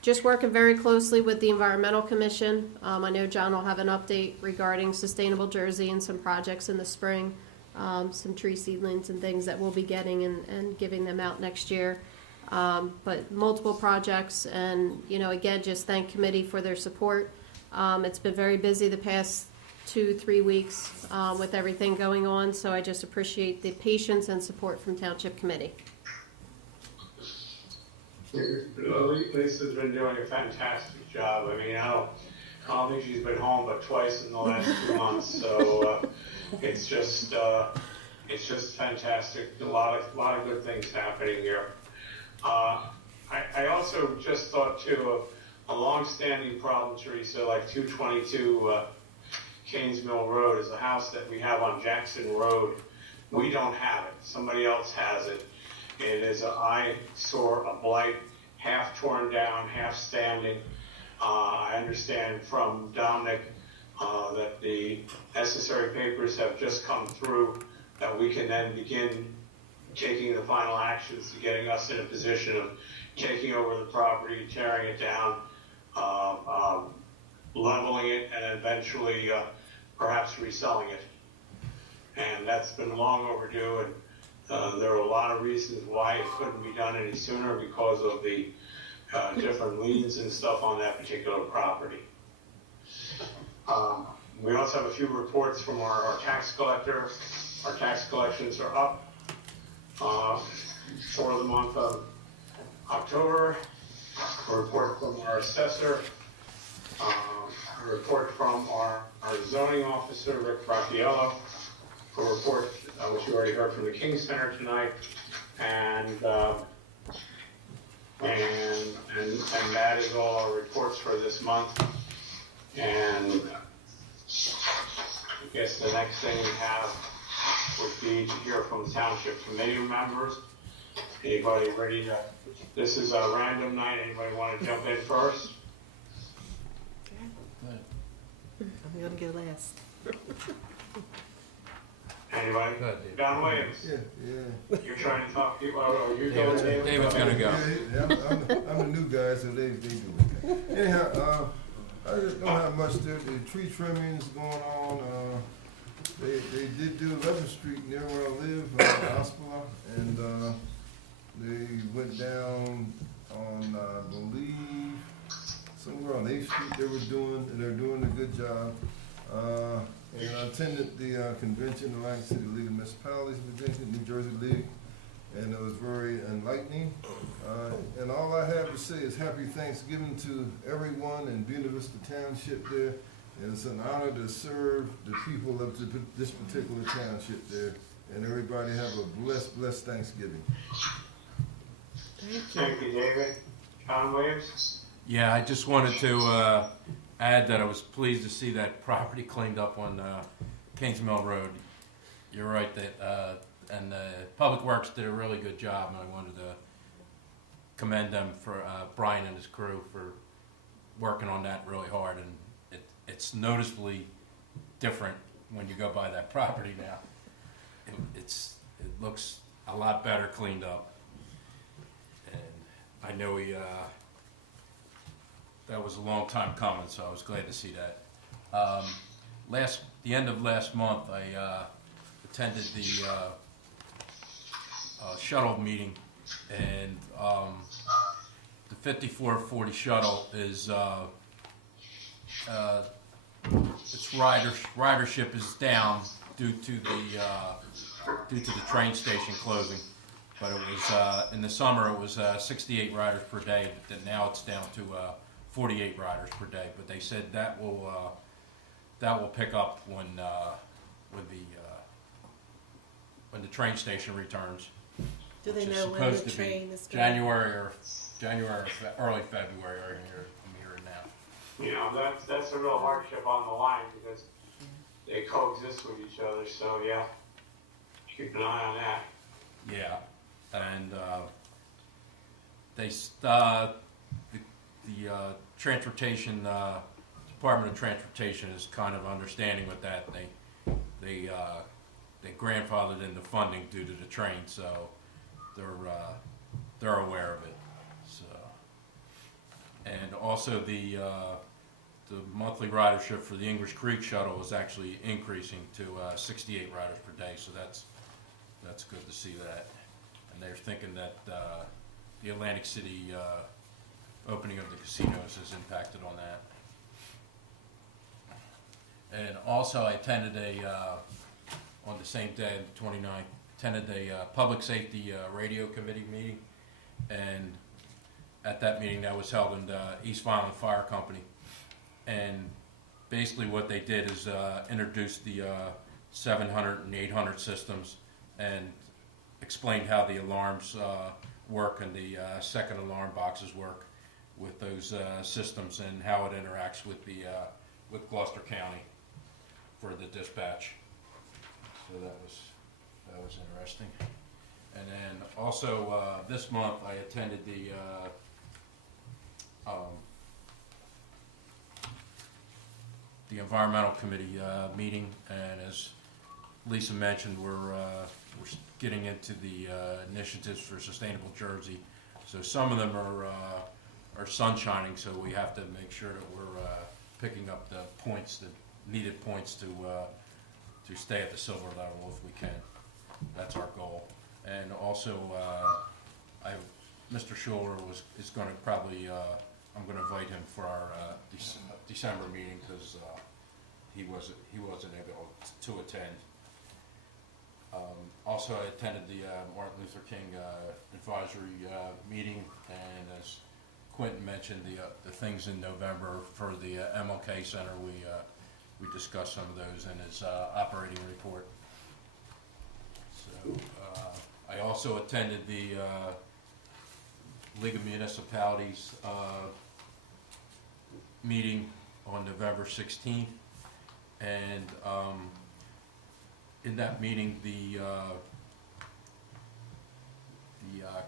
Just working very closely with the Environmental Commission. I know John will have an update regarding Sustainable Jersey and some projects in the spring, some tree seedlings and things that we'll be getting and giving them out next year. But multiple projects, and again, just thank committee for their support. It's been very busy the past 2-3 weeks with everything going on, so I just appreciate the patience and support from Township Committee. Lisa's been doing a fantastic job. I mean, I don't think she's been home but twice in the last 2 months. So it's just fantastic. A lot of good things happening here. I also just thought too, a long-standing problem, Teresa, like 222 Canes Mill Road is a house that we have on Jackson Road. We don't have it. Somebody else has it. It is an eyesore, a blight, half torn down, half standing. I understand from Dominic that the necessary papers have just come through, that we can then begin taking the final actions to getting us in a position of taking over the property, tearing it down, leveling it, and eventually perhaps reselling it. And that's been long overdue, and there are a lot of reasons why it couldn't be done any sooner because of the different liens and stuff on that particular property. We also have a few reports from our tax collector. Our tax collections are up for the month of October. A report from our assessor, a report from our zoning officer, Rick Raffaello, a report which you already heard from the King Center tonight, and that is all our reports for this month. And I guess the next thing we have would be to hear from township committee members. Anybody ready to? This is a random night. Anybody want to jump in first? I'm gonna go last. Anybody? Go ahead, Dave. Don Williams. Yeah. You're trying to talk people. Oh, you're going, David? David's gonna go. I'm the new guy, so they do it. Anyhow, I just don't have much there. The tree trimming is going on. They did do 11th Street near where I live, Ospala, and they went down on, I believe, somewhere on 8th Street they're doing a good job. And I attended the convention, the Atlantic City League of Municipalities convention, New Jersey League, and it was very enlightening. And all I have to say is happy Thanksgiving to everyone in Buena Vista Township there. And it's an honor to serve the people of this particular township there. And everybody have a blessed Thanksgiving. Thank you, David. John Williams? Yeah, I just wanted to add that I was pleased to see that property cleaned up on Kings Mill Road. You're right, that and Public Works did a really good job, and I wanted to commend them for Brian and his crew for working on that really hard. And it's noticeably different when you go by that property now. It looks a lot better cleaned up, and I know that was a long time coming, so I was glad to see that. The end of last month, I attended the shuttle meeting, and the 5440 shuttle is its ridership is down due to the train station closing. But it was in the summer it was 68 riders per day. But now it's down to 48 riders per day. But they said that will pick up when the train station returns. Do they which is know when supposed the to be train is going? January or early February. I'm hearing now. You know, that's a real hardship on the line because they coexist with each other. So yeah, keep an eye on that. Yeah, and the transportation Department of Transportation is kind of understanding with that. They grandfathered in the funding due to the train, so they're aware of it. So, and also the monthly ridership for the English Creek shuttle is actually increasing to 68 riders per day. So that's good to see that. And they're thinking that the Atlantic City opening of the casinos has impacted on that. And also I attended on the same day, the 29th, attended a public safety radio committee meeting. And at that meeting that was held in the East Vineland Fire Company. And basically what they did is introduce the 700 and 800 systems and explained how the alarms work and the second alarm boxes work with those systems and how it interacts with with Gloucester County for the dispatch. So that was interesting. And then also this month I attended the the environmental committee meeting, and as Lisa mentioned, we're getting into the initiatives for Sustainable Jersey. So some of them are sunshining, so we have to make sure that we're picking up the points, the needed points to stay at the silver level if we can. That's our goal. And also, Mr. Schuler is going to probably, I'm going to invite him for our December meeting because he wasn't able to attend. Also, I attended the Martin Luther King advisory meeting, and as Quentin mentioned, the things in November for the MLK Center, we discussed some of those in his operating report. So I also attended the League of Municipalities meeting on November 16th, and in that meeting, the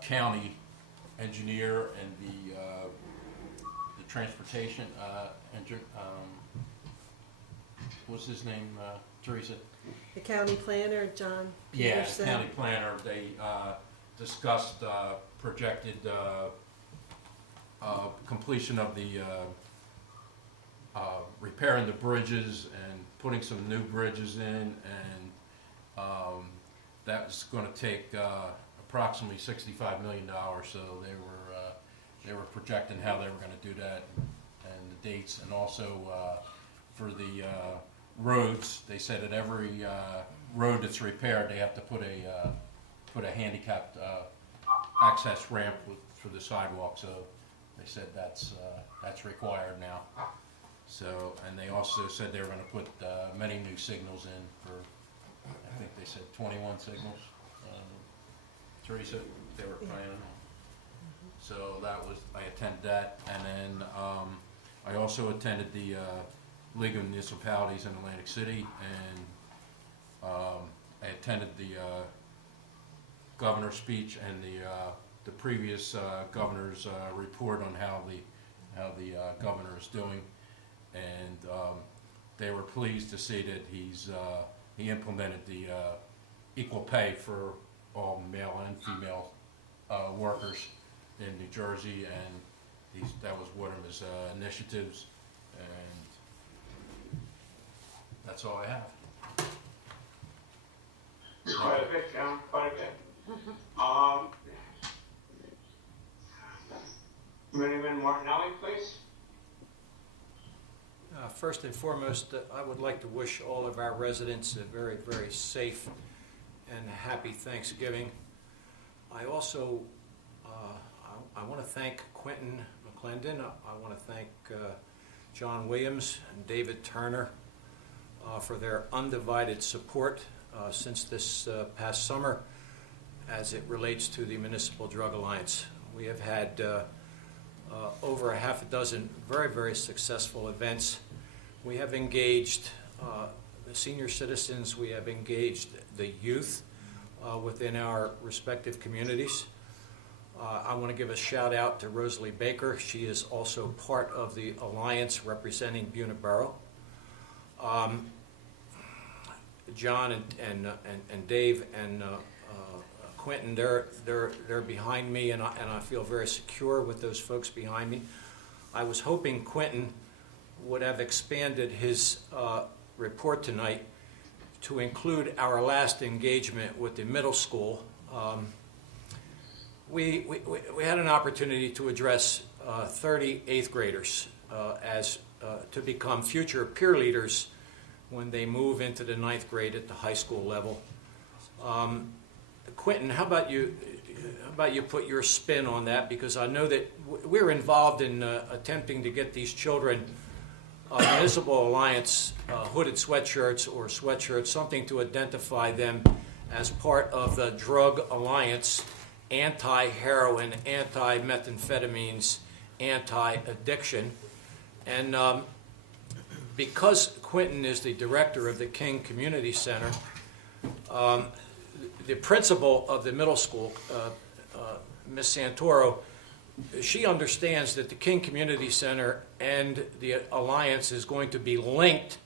county engineer and the transportation engineer, what's his name, Teresa? The county planner, John Yeah, Peterson. county planner, they discussed projected completion of the repairing the bridges and putting some new bridges in, and that's going to take approximately $65 million. So they were projecting how they were going to do that and the dates, and also for the roads, they said at every road that's repaired, they have to put a handicapped access ramp for the sidewalk. So they said that's required now. So, and they also said they were going to put many new signals in for, I think they said 21 signals. Teresa, they were planning. So that was, I attended that, and then I also attended the League of Municipalities in Atlantic City, and I attended the governor's speech and the previous governor's report on how the governor is doing, and they were pleased to see that he implemented the equal pay for all male and female workers in New Jersey, and that was one of his initiatives, and that's all I have. Quite a bit, John, quite a bit. Miniman Martinelli, please. First and foremost, I would like to wish all of our residents a very, very safe and happy Thanksgiving. I also I want to thank Quentin McClendon. I want to thank John Williams and David Turner for their undivided support since this past summer as it relates to the Municipal Drug Alliance. We have had over a half a dozen very, very successful events. We have engaged the senior citizens, we have engaged the youth within our respective communities. I want to give a shout out to Rosalie Baker. She is also part of the alliance representing Buena Borough. John and Dave and Quentin, they're behind me, and I feel very secure with those folks behind me. I was hoping Quentin would have expanded his report tonight to include our last engagement with the middle school. We had an opportunity to address 30 8th graders as to become future peer leaders when they move into the 9th grade at the high school level. Quentin, how about you put your spin on that, because I know that we're involved in attempting to get these children Municipal Alliance hooded sweatshirts or sweatshirts, something to identify them as part of the Drug Alliance, anti-heroin, anti-methamphetamines, anti-addiction. And because Quentin is the director of the King Community Center, the principal of the middle school, Ms. Santoro, she understands that the King Community Center and the Alliance is going to be linked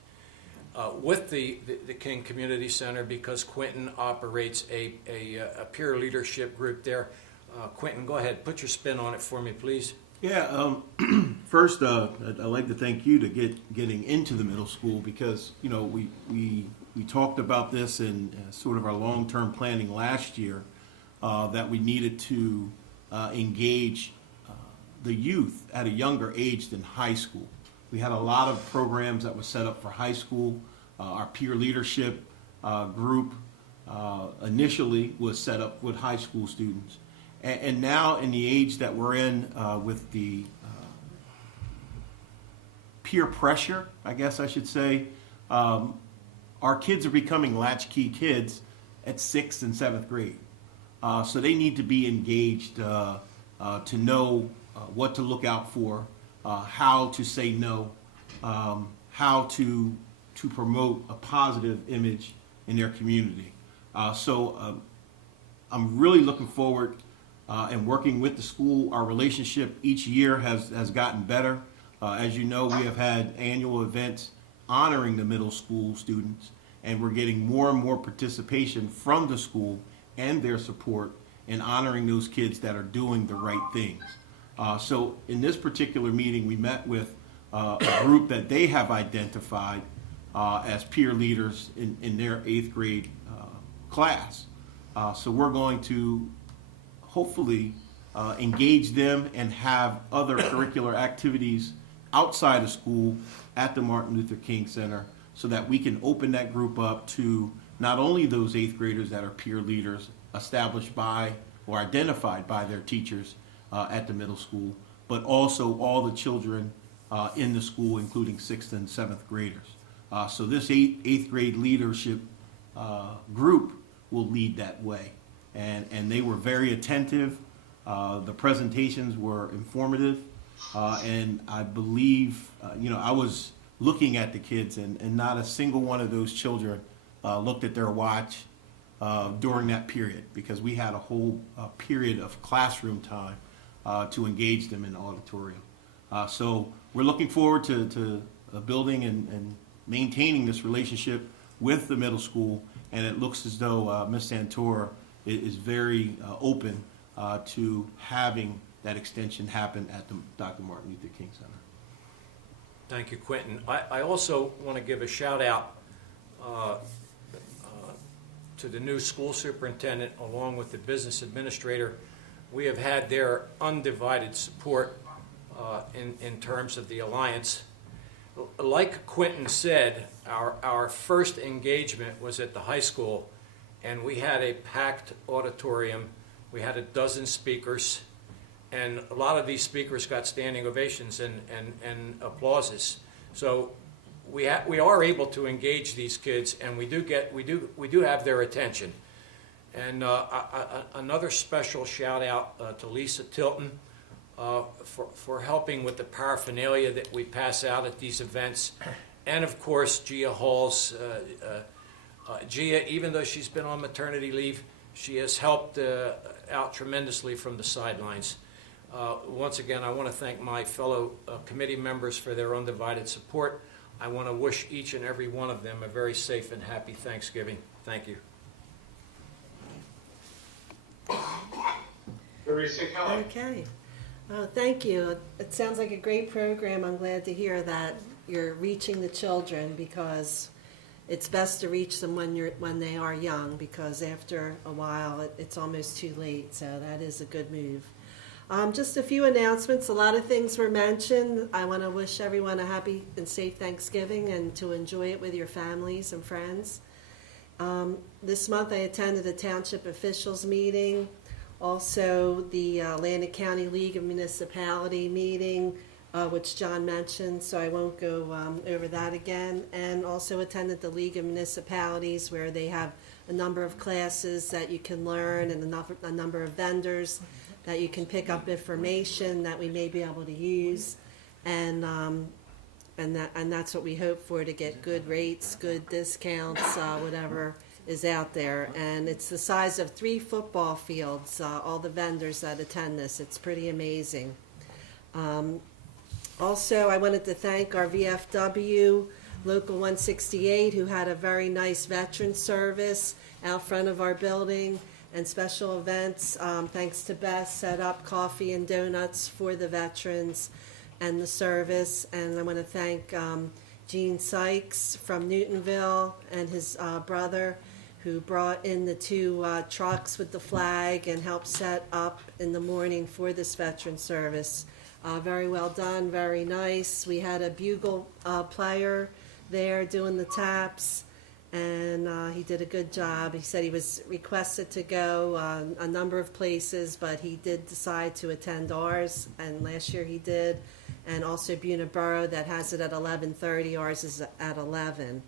with the King Community Center because Quentin operates a peer leadership group there. Quentin, go ahead, put your spin on it for me, please. Yeah, first, I'd like to thank you to getting into the middle school because, you know, we talked about this in sort of our long-term planning last year, that we needed to engage the youth at a younger age than high school. We had a lot of programs that were set up for high school. Our peer leadership group initially was set up with high school students. And now in the age that we're in with the peer pressure, I guess I should say, our kids are becoming latchkey kids at 6th and 7th grade. So they need to be engaged to know what to look out for, how to say no, how to promote a positive image in their community. So I'm really looking forward and working with the school. Our relationship each year has gotten better. As you know, we have had annual events honoring the middle school students, and we're getting more and more participation from the school and their support in honoring those kids that are doing the right things. So in this particular meeting, we met with a group that they have identified as peer leaders in their 8th grade class. So we're going to hopefully engage them and have other curricular activities outside of school at the Martin Luther King Center so that we can open that group up to not only those 8th graders that are peer leaders established by or identified by their teachers at the middle school, but also all the children in the school, including 6th and 7th graders. So this 8th grade leadership group will lead that way. And they were very attentive. The presentations were informative. And I believe, I was looking at the kids and not a single one of those children looked at their watch during that period because we had a whole period of classroom time to engage them in the auditorium. So we're looking forward to building and maintaining this relationship with the middle school, and it looks as though Ms. Santora is very open to having that extension happen at the Dr. Martin Luther King Center. Thank you, Quentin. I also want to give a shout out to the new school superintendent along with the business administrator. We have had their undivided support in terms of the Alliance. Like Quentin said, our first engagement was at the high school, and we had a packed auditorium. We had a dozen speakers, and a lot of these speakers got standing ovations and applauses. So we are able to engage these kids, and we do have their attention. And another special shout out to Lisa Tilton for helping with the paraphernalia that we pass out at these events, and of course Gia Halls. Gia, even though she's been on maternity leave, she has helped out tremendously from the sidelines. Once again, I want to thank my fellow committee members for their undivided support. I want to wish each and every one of them a very safe and happy Thanksgiving. Thank you. Teresa Kelly. Okay. Thank you. It sounds like a great program. I'm glad to hear that you're reaching the children because it's best to reach them when they are young because after a while it's almost too late. So that is a good move. Just a few announcements. A lot of things were mentioned. I want to wish everyone a happy and safe Thanksgiving and to enjoy it with your families and friends. This month I attended a Township officials meeting, also the Atlantic County League of Municipality meeting, which John mentioned, so I won't go over that again, and also attended the League of Municipalities where they have a number of classes that you can learn and a number of vendors that you can pick up information that we may be able to use, and that's what we hope for, to get good rates, good discounts, whatever is out there, and it's the size of 3 football fields, all the vendors that attend this. It's pretty amazing. Also, I wanted to thank our VFW, Local 168, who had a very nice veteran service out front of our building and special events. Thanks to Beth, set up coffee and donuts for the veterans and the service. And I want to thank Gene Sykes from Newtonville and his brother, who brought in the 2 trucks with the flag and helped set up in the morning for this veteran service. Very well done, very nice. We had a bugle player there doing the taps, and he did a good job. He said he was requested to go a number of places, but he did decide to attend ours, and last year he did. And also Buena Borough that has it at 11:30. Ours is at 11.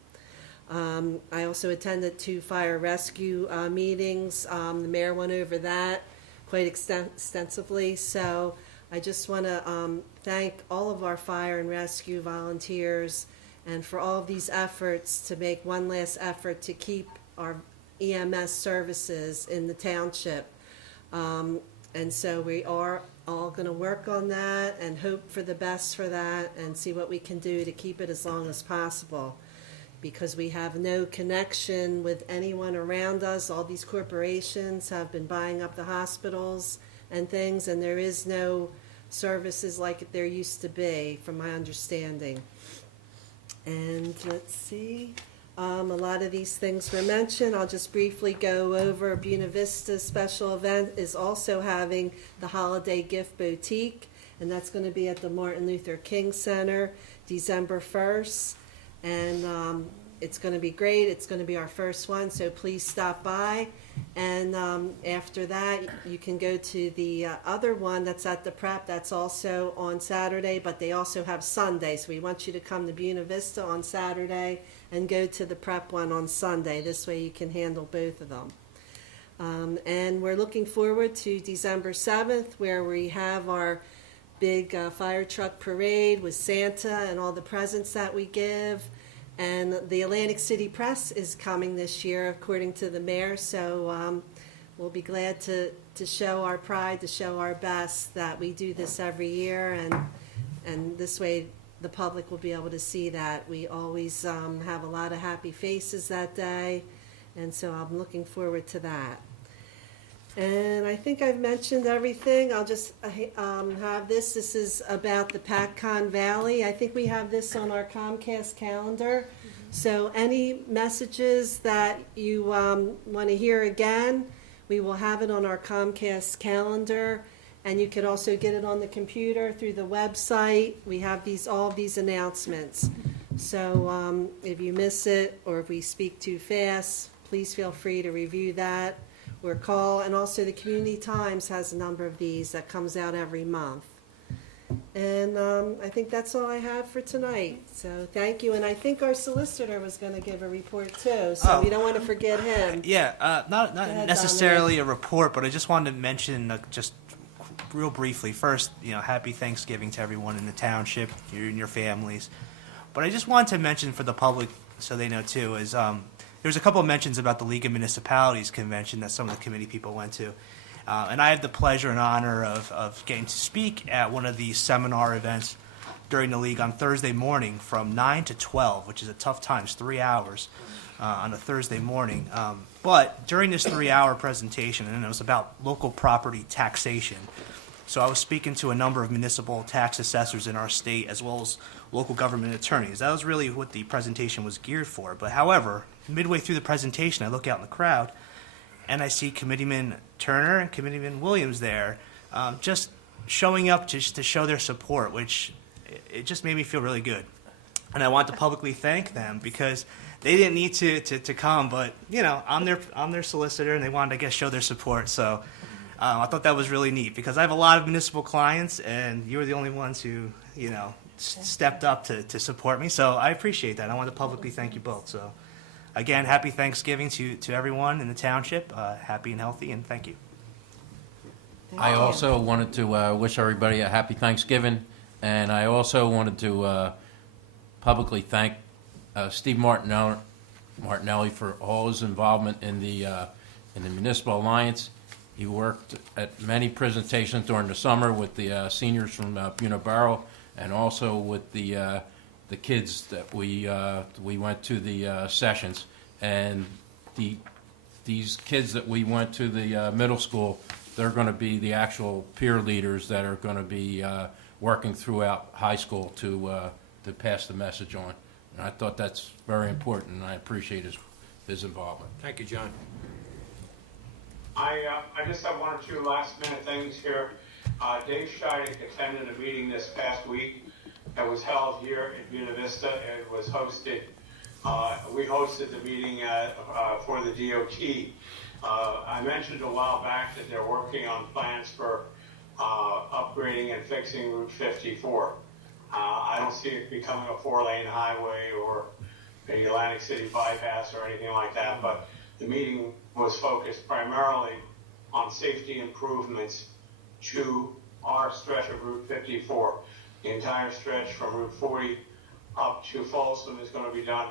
I also attended 2 fire rescue meetings. The mayor went over that quite extensively. So I just want to thank all of our fire and rescue volunteers and for all of these efforts to make one last effort to keep our EMS services in the township. And so we are all going to work on that and hope for the best for that and see what we can do to keep it as long as possible, because we have no connection with anyone around us. All these corporations have been buying up the hospitals and things, and there is no services like there used to be, from my understanding. And let's see, a lot of these things were mentioned. I'll just briefly go over. Buena Vista special event is also having the Holiday Gift Boutique, and that's going to be at the Martin Luther King Center December 1st. And it's going to be great. It's going to be our first one, so please stop by. And after that, you can go to the other one that's at the Prep. That's also on Saturday, but they also have Sunday. So we want you to come to Buena Vista on Saturday and go to the Prep one on Sunday. This way you can handle both of them. And we're looking forward to December 7th, where we have our big fire truck parade with Santa and all the presents that we give. And the Atlantic City Press is coming this year, according to the mayor, so we'll be glad to show our pride, to show our best that we do this every year, and this way the public will be able to see that. We always have a lot of happy faces that day, and so I'm looking forward to that. And I think I've mentioned everything. I'll just have this. This is about the PacCon Valley. I think we have this on our Comcast calendar. So any messages that you want to hear again, we will have it on our Comcast calendar. And you could also get it on the computer through the website. We have all of these announcements. So if you miss it or if we speak too fast, please feel free to review that or call. And also the Community Times has a number of these that comes out every month. And I think that's all I have for tonight. So thank you. And I think our solicitor was going to give a report too, so we don't want to forget him. Yeah, not ahead, necessarily a report, but I just wanted to mention just real briefly. First, happy Thanksgiving to everyone in the township, you and your families. But I just wanted to mention for the public, so they know too, is there was a couple of mentions about the League of Municipalities convention that some of the committee people went to. And I had the pleasure and honor of getting to speak at one of these seminar events during the league on Thursday morning from 9 to 12, which is a tough time. It's 3 hours on a Thursday morning. But during this 3-hour presentation, and it was about local property taxation, so I was speaking to a number of municipal tax assessors in our state as well as local government attorneys. That was really what the presentation was geared for. But however, midway through the presentation, I look out in the crowd, and I see Committeeman Turner and Committeeman Williams there just showing up just to show their support, which it just made me feel really good. And I want to publicly thank them because they didn't need to come, but, I'm their solicitor, and they wanted to, I guess, show their support. So I thought that was really neat because I have a lot of municipal clients, and you were the only ones who, stepped up to support me. So I appreciate that. I want to publicly thank you both. So again, happy Thanksgiving to everyone in the township. Happy and healthy, and thank you. I also wanted to wish everybody a happy Thanksgiving, and I also wanted to publicly thank Steve Martineau Martinelli for all his involvement in the Municipal Alliance. He worked at many presentations during the summer with the seniors from Buena Borough, and also with the kids that we went to the sessions. And these kids that we went to the middle school, they're going to be the actual peer leaders that are going to be working throughout high school to pass the message on. And I thought that's very important, and I appreciate his involvement. Thank you, John. I just have one or two last minute things here. Dave Scheidek attended a meeting this past week that was held here in Buena Vista. It was hosted, we hosted the meeting for the DOT. I mentioned a while back that they're working on plans for upgrading and fixing Route 54. I don't see it becoming a 4-lane highway or a Atlantic City bypass or anything like that, but the meeting was focused primarily on safety improvements to our stretch of Route 54. The entire stretch from Route 40 up to Folsom is going to be done,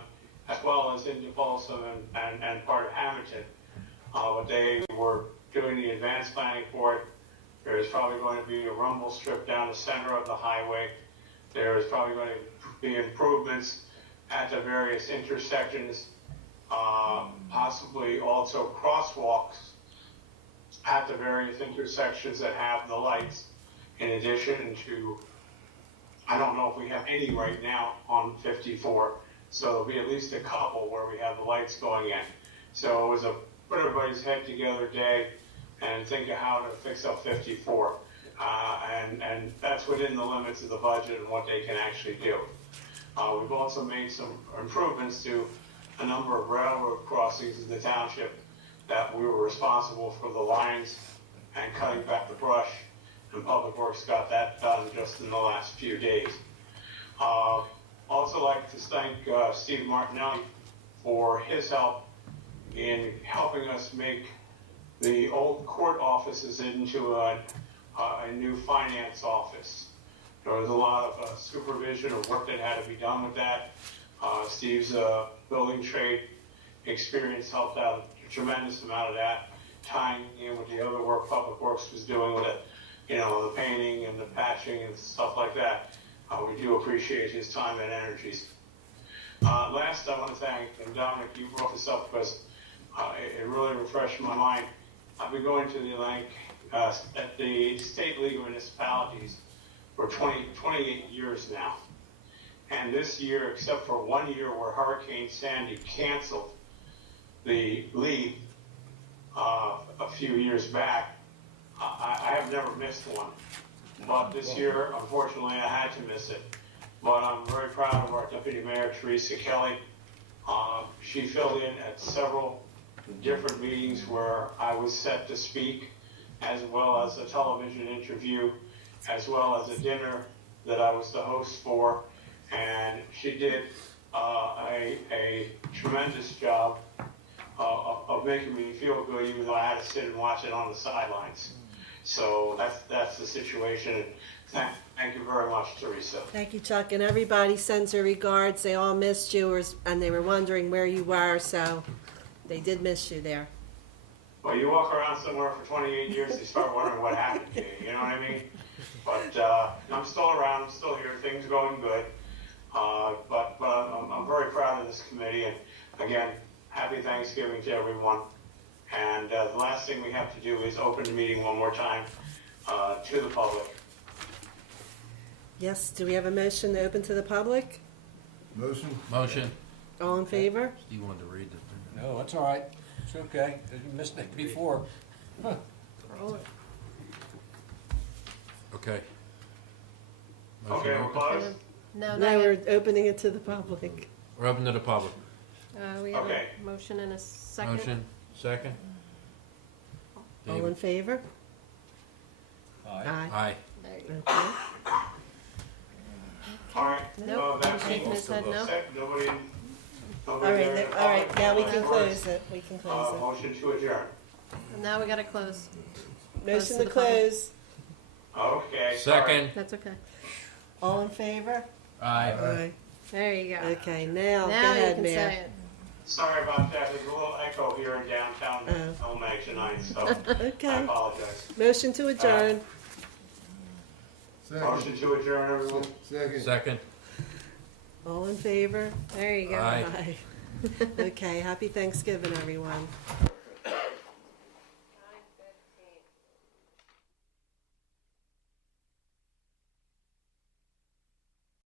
as well as into Folsom and part of Hamilton. But they were doing the advanced planning for it. There is probably going to be a rumble strip down the center of the highway. There is probably going to be improvements at the various intersections, possibly also crosswalks at the various intersections that have the lights, in addition to, I don't know if we have any right now on 54, so there'll be at least a couple where we have the lights going in. So it was a put everybody's head together day and think of how to fix up 54. And that's within the limits of the budget and what they can actually do. We've also made some improvements to a number of railroad crossings in the township that we were responsible for the lines and cutting back the brush, and Public Works got that done just in the last few days. Also like to thank Steve Martinelli for his help in helping us make the old court offices into a new finance office. There was a lot of supervision of work that had to be done with that. Steve's building trade experience helped out a tremendous amount of that, tying in with the other work Public Works was doing with it, the painting and the patching and stuff like that. We do appreciate his time and energies. Last, I want to thank, and Dominic, you brought this up because it really refreshed my mind. I've been going to the Atlantic, at the State League of Municipalities for 28 years now. And this year, except for 1 year where Hurricane Sandy canceled the league a few years back, I have never missed one. But this year, unfortunately, I had to miss it. But I'm very proud of our Deputy Mayor, Teresa Kelly. She filled in at several different meetings where I was set to speak, as well as a television interview, as well as a dinner that I was the host for. And she did a tremendous job of making me feel good, even though I had to sit and watch it on the sidelines. So that's the situation. Thank you very much, Teresa. Thank you, Chuck. And everybody sends their regards. They all missed you, and they were wondering where you were, so they did miss you there. Well, you walk around somewhere for 28 years, you start wondering what happened to you, you know what I mean? But I'm still around, I'm still here, things are going good. But I'm very proud of this committee, and again, happy Thanksgiving to everyone. And the last thing we have to do is open the meeting one more time to the public. Yes, do we have a motion to open to the public? Motion? Motion. All in favor? You wanted to read it. No, that's all right. It's okay. You missed it before. Okay. Okay, we're closed? No, Now we're opening it to the public. We're open to the public. we have Okay. a motion and a second. Motion, second. All in David? favor? Aye. Aye. There you Okay. All right. Nope, That's I'm shaking his head no. Nobody All there in right, the all right, public? now we can Words? close it. We can close Motion to adjourn. And now we gotta close. it. Motion to to the public. close. Okay. Second. That's okay. All in favor? Aye. Aye. There you go. Okay, now, go Now you ahead, can Mayor. say it. Sorry about that. There's a little echo here in downtown Elmeg tonight, so I Okay. apologize. Motion to adjourn. Motion to adjourn, everyone. Second. Second. All in favor? There you go. Aye. Aye. Okay, happy Thanksgiving, everyone.